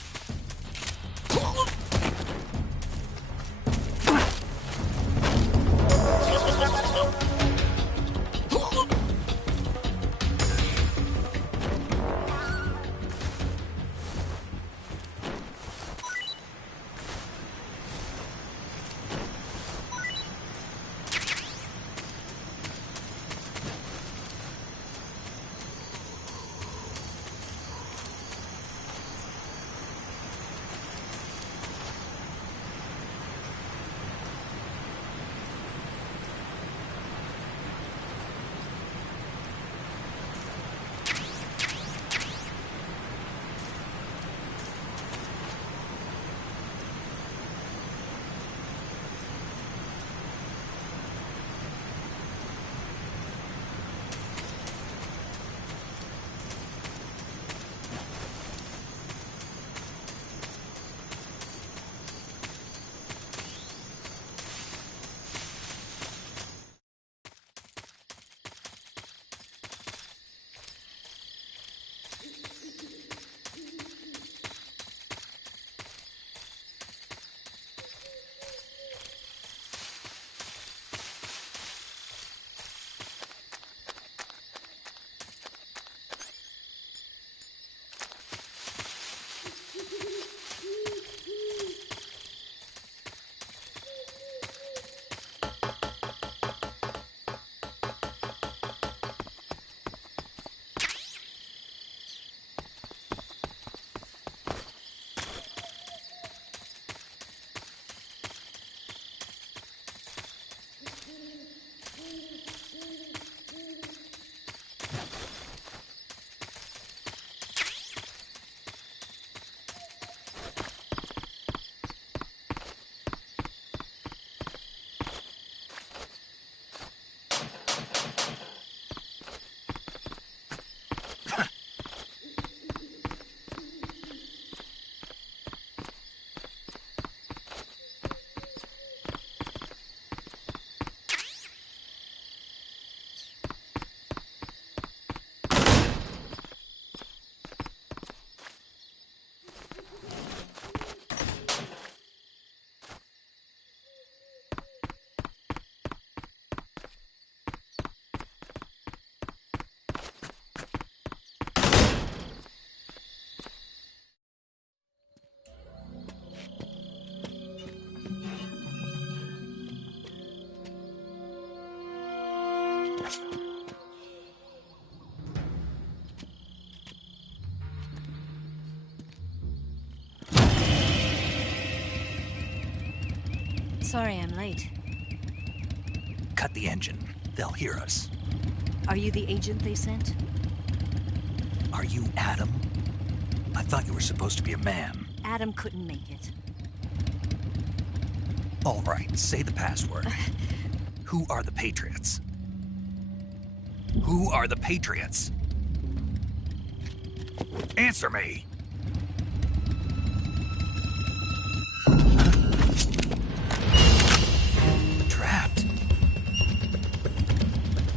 Sorry I'm late. Cut the engine. They'll hear us. Are you the agent they sent? Are you Adam? I thought you were supposed to be a man. Adam couldn't make it. All right, say the password. Who are the Patriots? Who are the Patriots? Answer me! Trapped.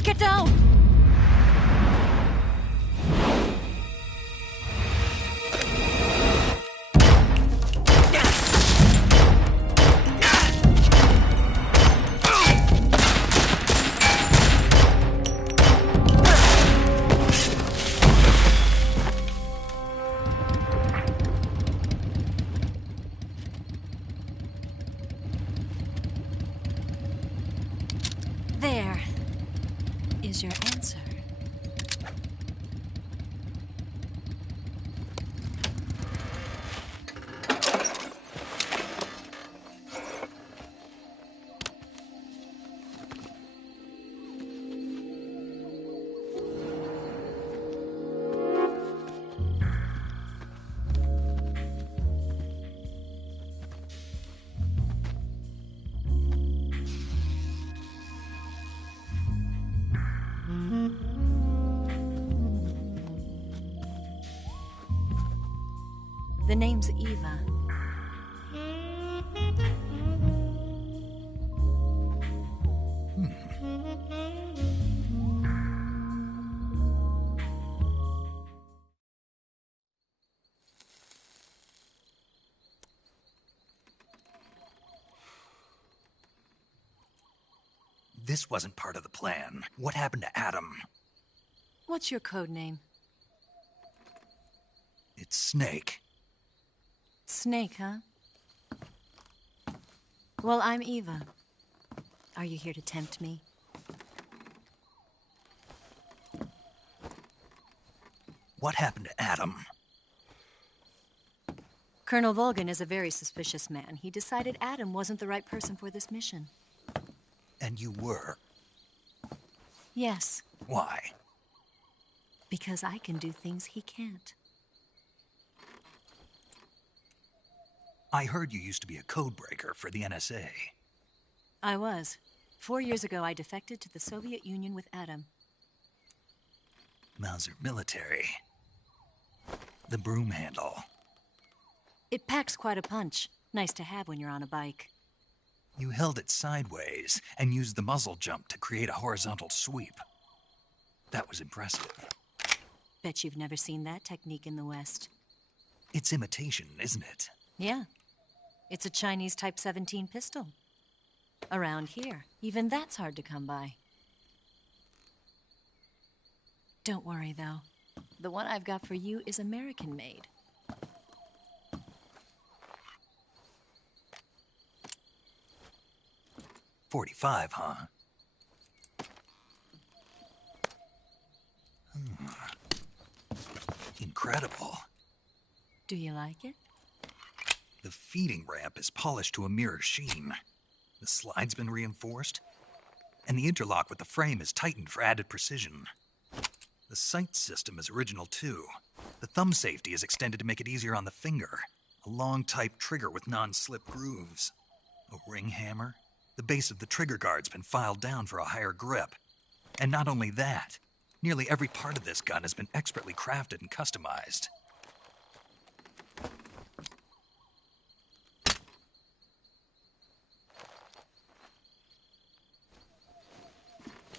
Get down! There is your answer. The name's Eva. This wasn't part of the plan. What happened to Adam? What's your code name? It's Snake. Snake, huh? Well, I'm Eva. Are you here to tempt me? What happened to Adam? Colonel Volgan is a very suspicious man. He decided Adam wasn't the right person for this mission. And you were? Yes. Why? Because I can do things he can't. I heard you used to be a codebreaker for the NSA. I was. 4 years ago, I defected to the Soviet Union with Adam. Mauser military. The broom handle. It packs quite a punch. Nice to have when you're on a bike. You held it sideways and used the muzzle jump to create a horizontal sweep. That was impressive. Bet you've never seen that technique in the West. It's imitation, isn't it? Yeah. It's a Chinese Type 17 pistol. Around here, even that's hard to come by. Don't worry, though. The one I've got for you is American-made. .45, huh? Incredible. Do you like it? The feeding ramp is polished to a mirror sheen. The slide's been reinforced, and the interlock with the frame is tightened for added precision. The sight system is original too. The thumb safety is extended to make it easier on the finger. A long type trigger with non-slip grooves. A ring hammer. The base of the trigger guard's been filed down for a higher grip. And not only that, nearly every part of this gun has been expertly crafted and customized.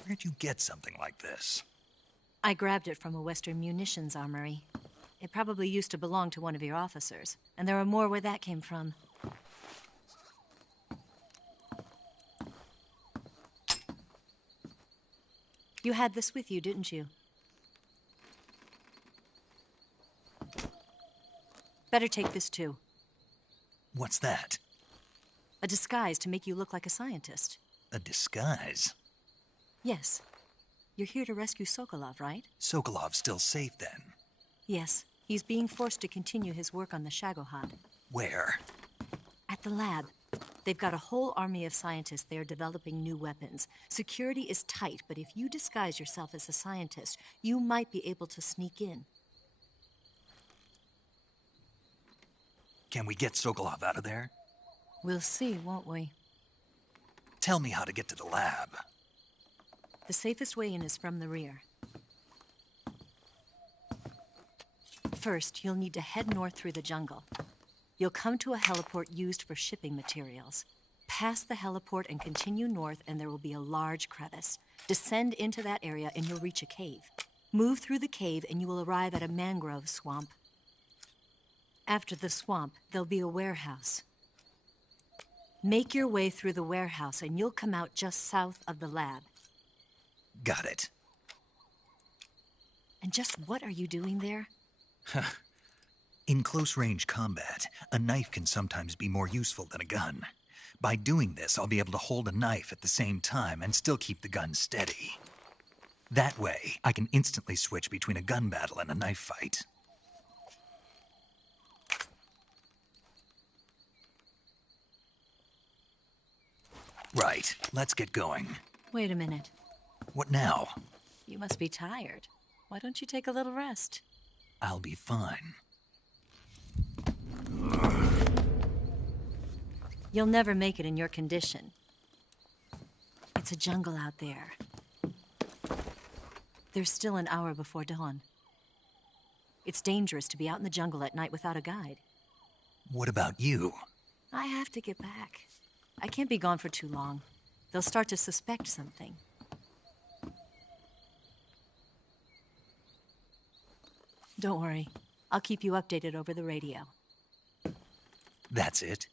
Where'd you get something like this? I grabbed it from a Western munitions armory. It probably used to belong to one of your officers, and there are more where that came from. You had this with you, didn't you? Better take this too. What's that? A disguise to make you look like a scientist. A disguise? Yes. You're here to rescue Sokolov, right? Sokolov's still safe then? Yes. He's being forced to continue his work on the Shagohod. Where? At the lab. They've got a whole army of scientists there developing new weapons. Security is tight, but if you disguise yourself as a scientist, you might be able to sneak in. Can we get Sokolov out of there? We'll see, won't we? Tell me how to get to the lab. The safest way in is from the rear. First, you'll need to head north through the jungle. You'll come to a heliport used for shipping materials. Pass the heliport and continue north, and there will be a large crevice. Descend into that area, and you'll reach a cave. Move through the cave, and you will arrive at a mangrove swamp. After the swamp, there'll be a warehouse. Make your way through the warehouse, and you'll come out just south of the lab. Got it. And just what are you doing there? In close-range combat, a knife can sometimes be more useful than a gun. By doing this, I'll be able to hold a knife at the same time and still keep the gun steady. That way, I can instantly switch between a gun battle and a knife fight. Right, let's get going. Wait a minute. What now? You must be tired. Why don't you take a little rest? I'll be fine. You'll never make it in your condition. It's a jungle out there. There's still an hour before dawn. It's dangerous to be out in the jungle at night without a guide. What about you? I have to get back. I can't be gone for too long. They'll start to suspect something. Don't worry. I'll keep you updated over the radio. That's it?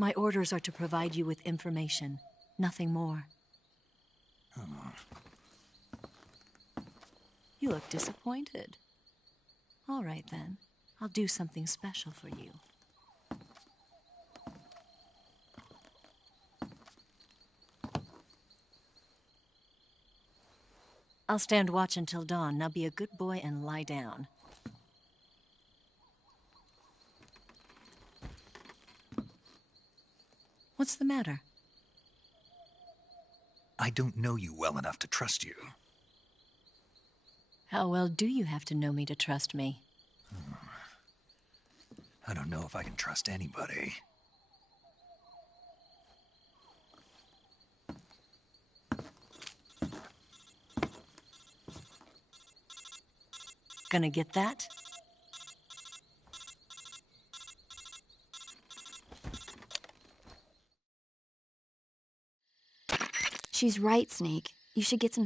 My orders are to provide you with information, nothing more. Oh. You look disappointed. All right, then. I'll do something special for you. I'll stand watch until dawn. Now be a good boy and lie down. What's the matter? I don't know you well enough to trust you. How well do you have to know me to trust me? I don't know if I can trust anybody. Gonna get that? She's right, Snake. You should get some...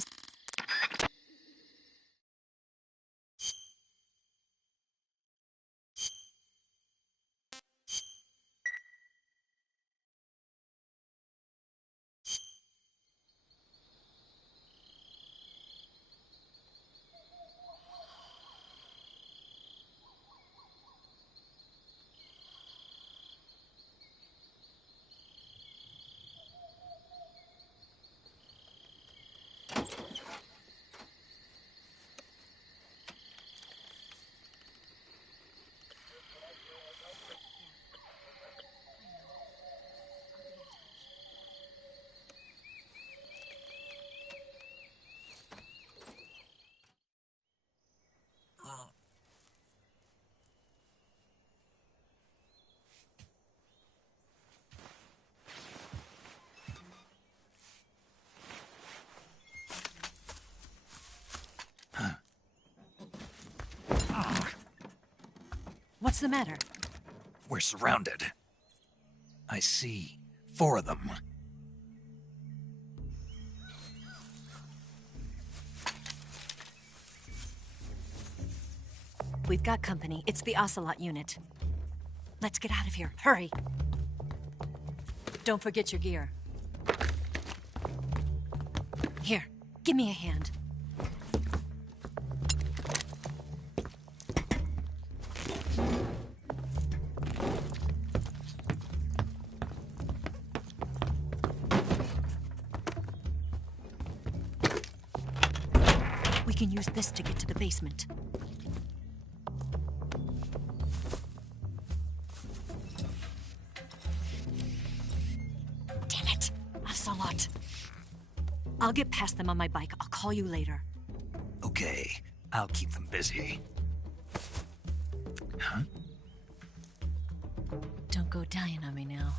What's the matter? We're surrounded. I see 4 of them. We've got company. It's the Ocelot unit. Let's get out of here. Hurry! Don't forget your gear. Here, give me a hand. We can use this to get to the basement. Thanks a lot. I'll get past them on my bike. I'll call you later. Okay, I'll keep them busy. Huh? Don't go dying on me now.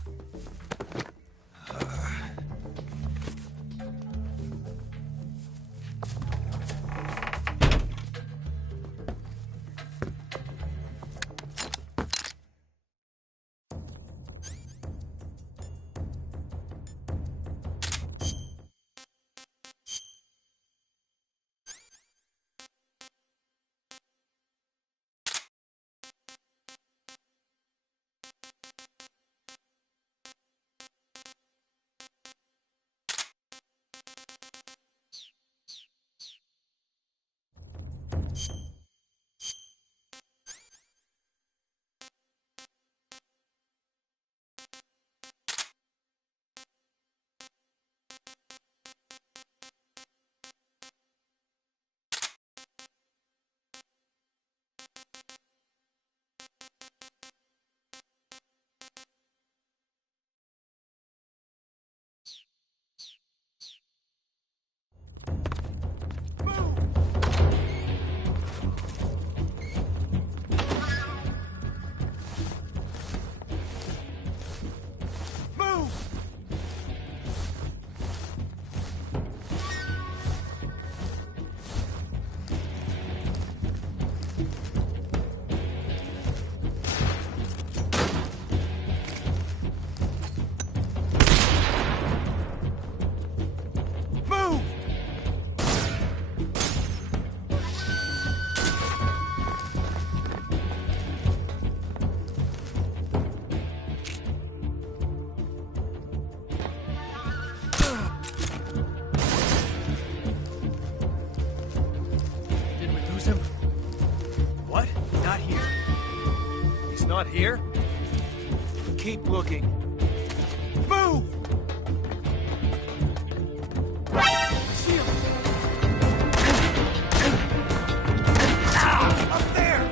Not here? Keep looking. Move! Up there!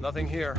Nothing here.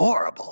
Horrible.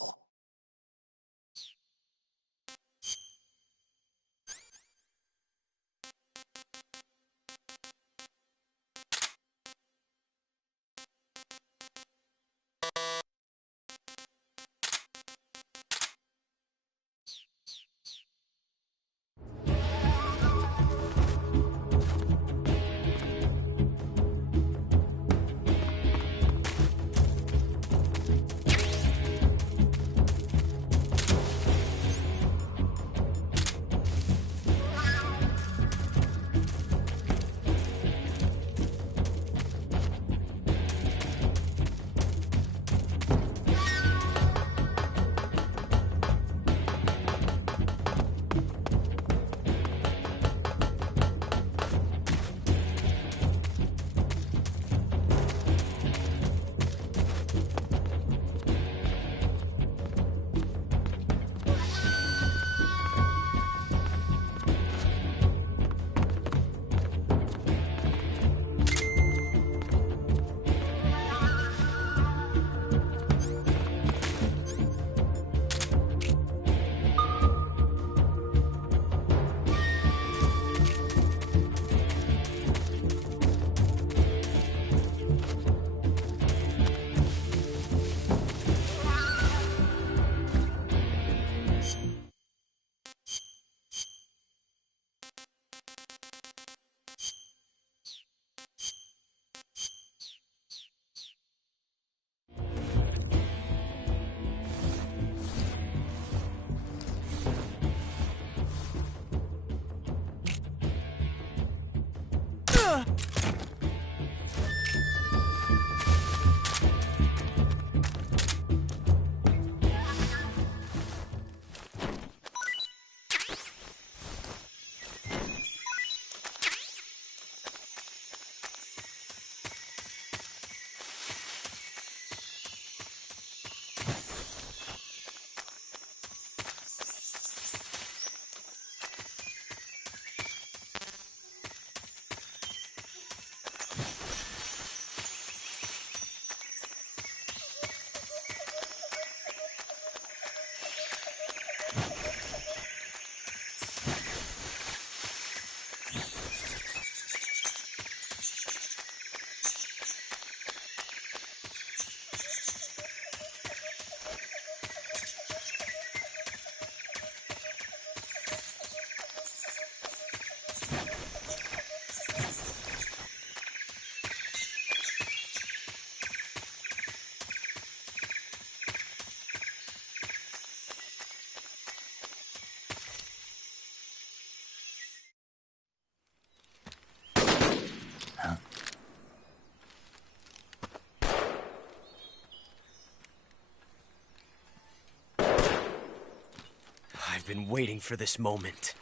been waiting for this moment.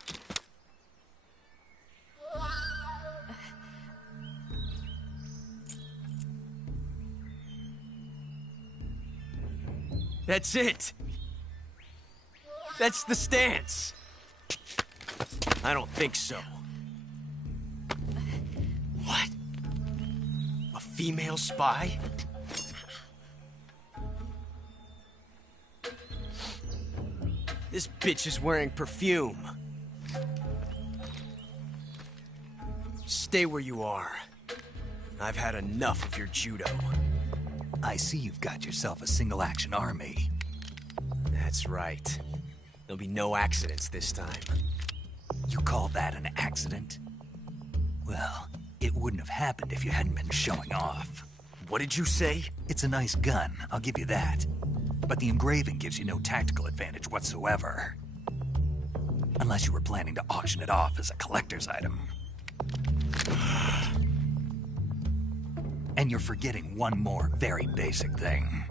That's it! That's the stance! I don't think so. What? A female spy? This bitch is wearing perfume. Stay where you are. I've had enough of your judo. I see you've got yourself a single-action army. That's right. There'll be no accidents this time. You call that an accident? Well, it wouldn't have happened if you hadn't been showing off. What did you say? It's a nice gun, I'll give you that. But the engraving gives you no tactical advantage whatsoever. Unless you were planning to auction it off as a collector's item. And you're forgetting one more very basic thing.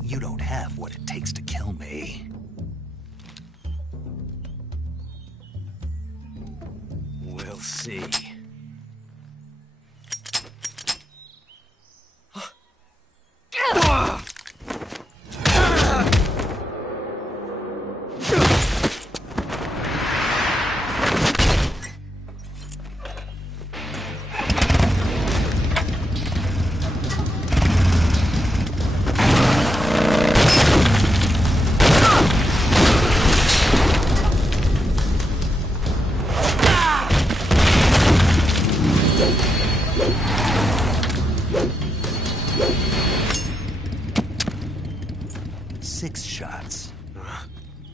You don't have what it takes to kill me. We'll see.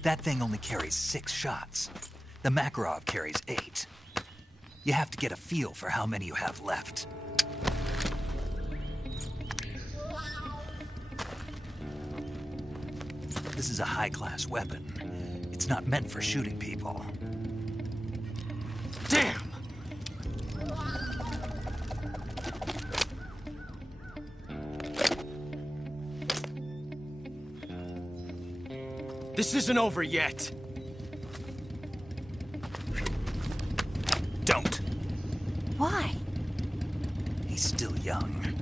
That thing only carries 6 shots. The Makarov carries 8. You have to get a feel for how many you have left. This is a high-class weapon. It's not meant for shooting people. Damn! This isn't over yet. Don't. Why? He's still young.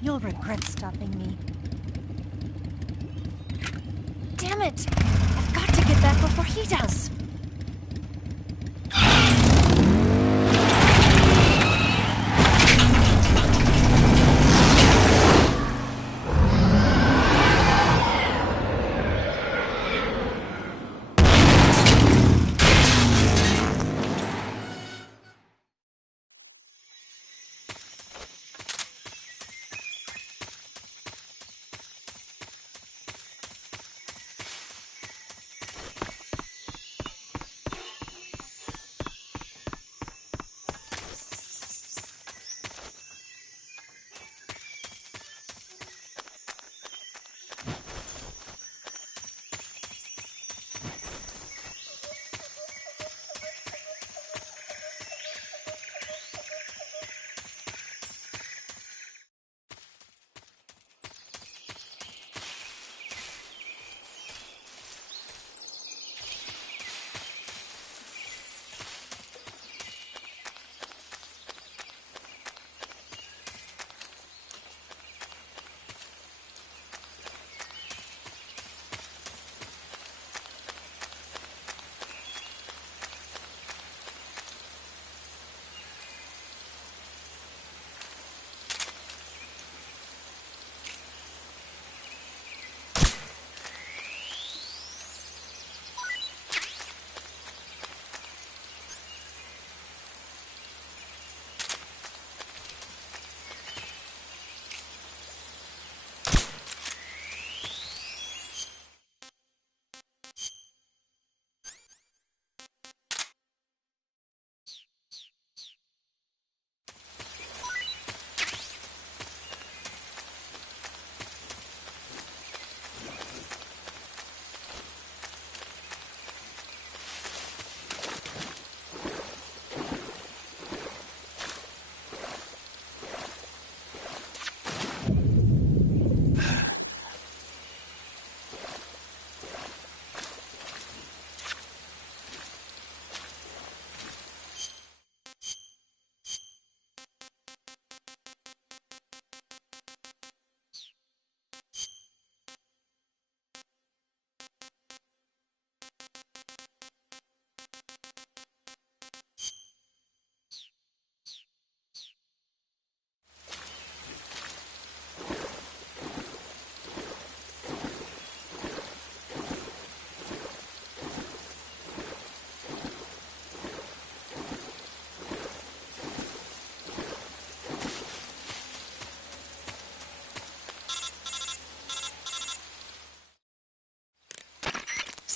You'll regret stopping me. Damn it! I've got to get back before he does.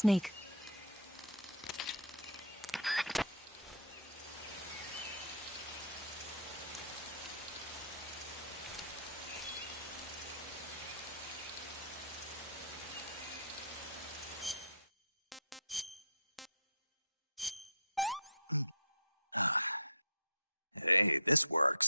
snake. Hey, this worked.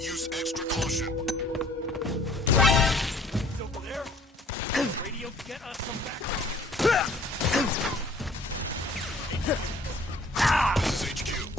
Use extra caution. It's over there. Radio, get us some backup. This is HQ.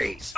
Freeze!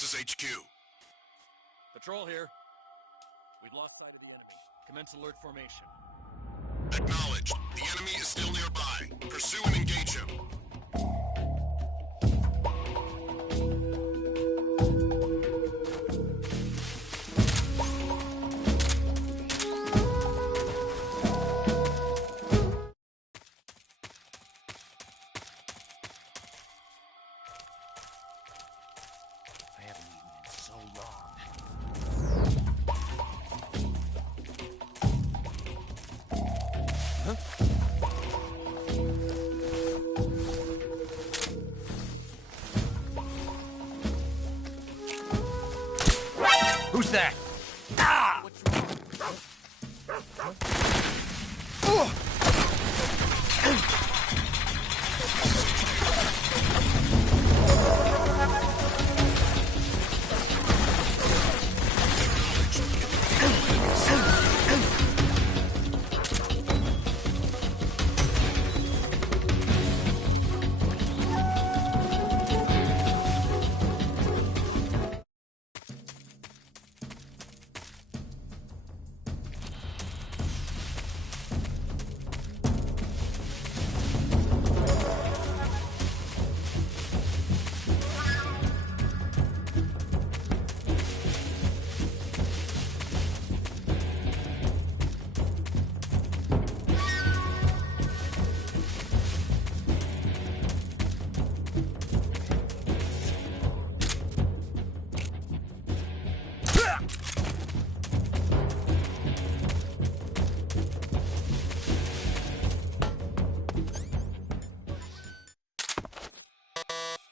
This is HQ. Patrol here. We've lost sight of the enemy. Commence alert formation. Acknowledged. The enemy is still nearby. Pursue and engage him. Who's that? Ah!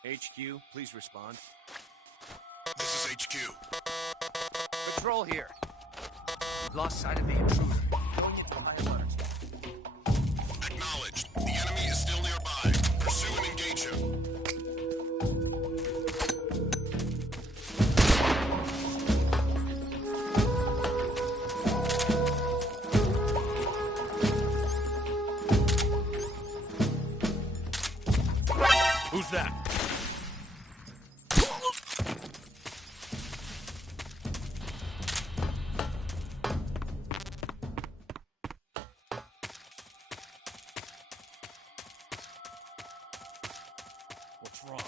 HQ, please respond. This is HQ. Patrol here. We've lost sight of the intruder. Going into high alert. Acknowledged. The enemy is still nearby. Pursue and engage him. Who's that? What's wrong?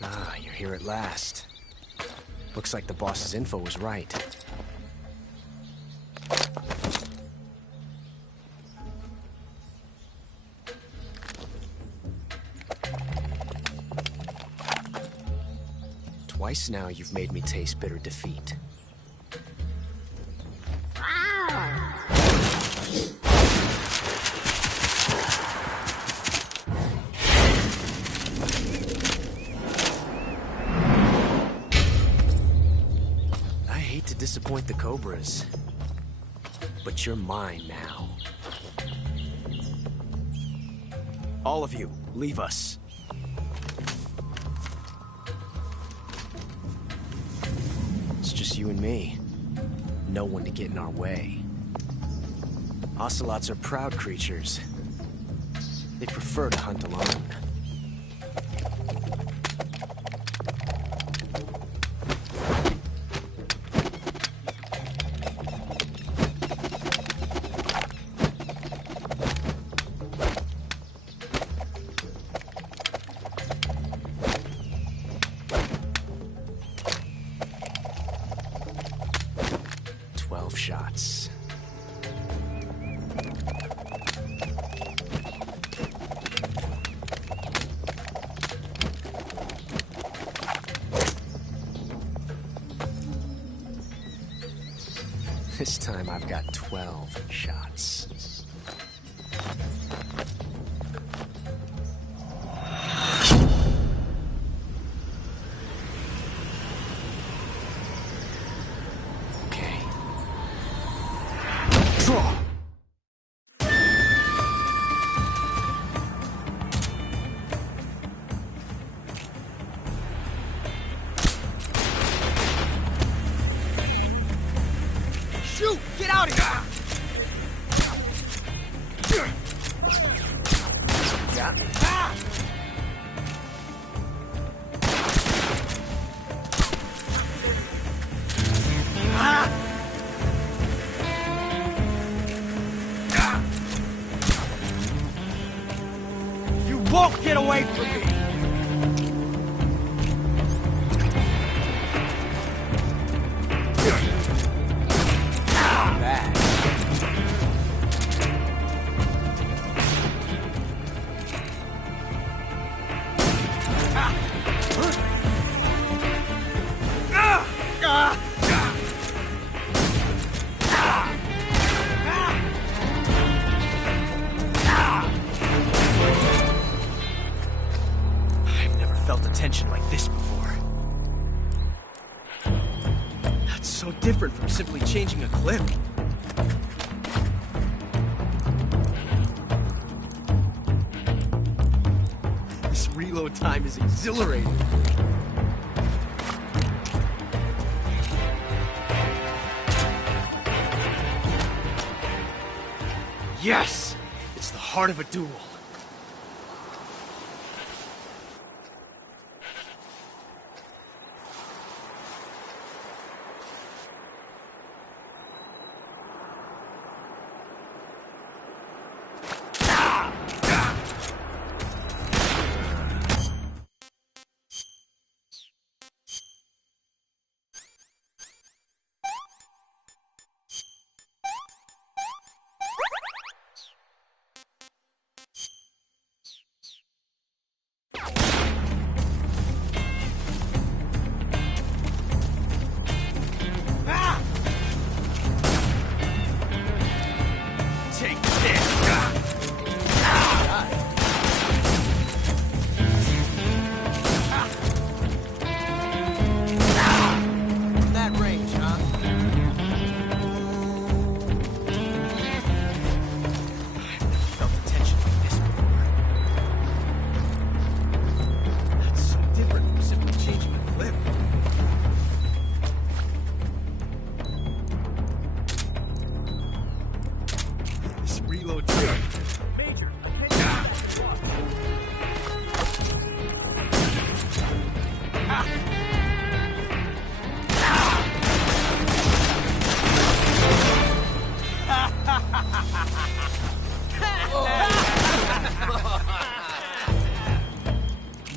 Ah, you're here at last. Looks like the boss's info was right. Twice now you've made me taste bitter defeat. I hate to disappoint the Cobras, but you're mine now. All of you, leave us. It's just you and me. No one to get in our way. Ocelots are proud creatures. They prefer to hunt alone. Shots. This time I've got 12 shots. out of here! Yeah. You won't get away from me! I've never felt a tension like this before. That's so different from simply changing a clip. This reload time is exhilarating. Yes! It's the heart of a duel. Take this! That range, huh? I've never felt a tension like this before. That's so different from simply changing a clip. This reload time. Major,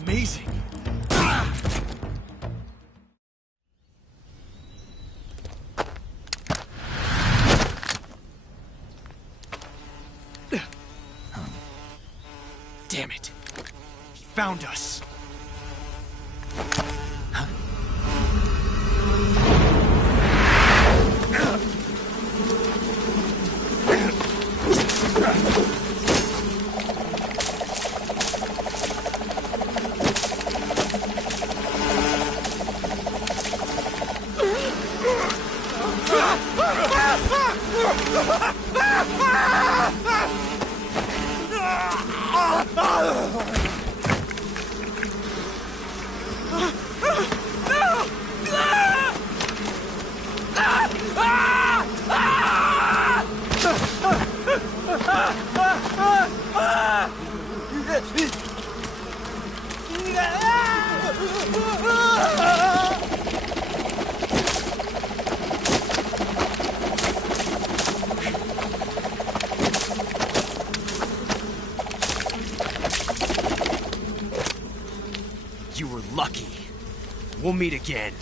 amazing. Damn it. He found us. You were lucky. We'll meet again.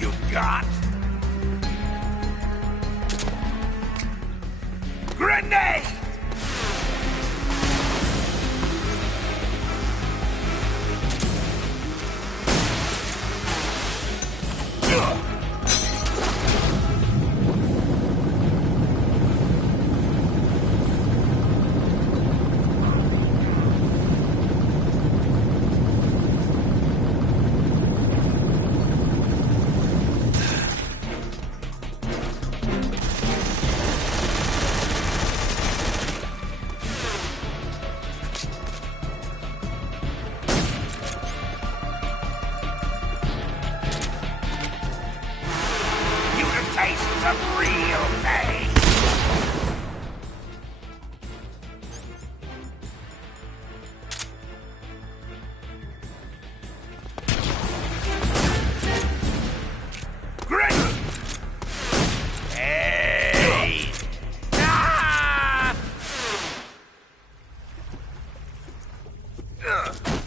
you got? Grenade! Some real pain. Great! Hey! Ah!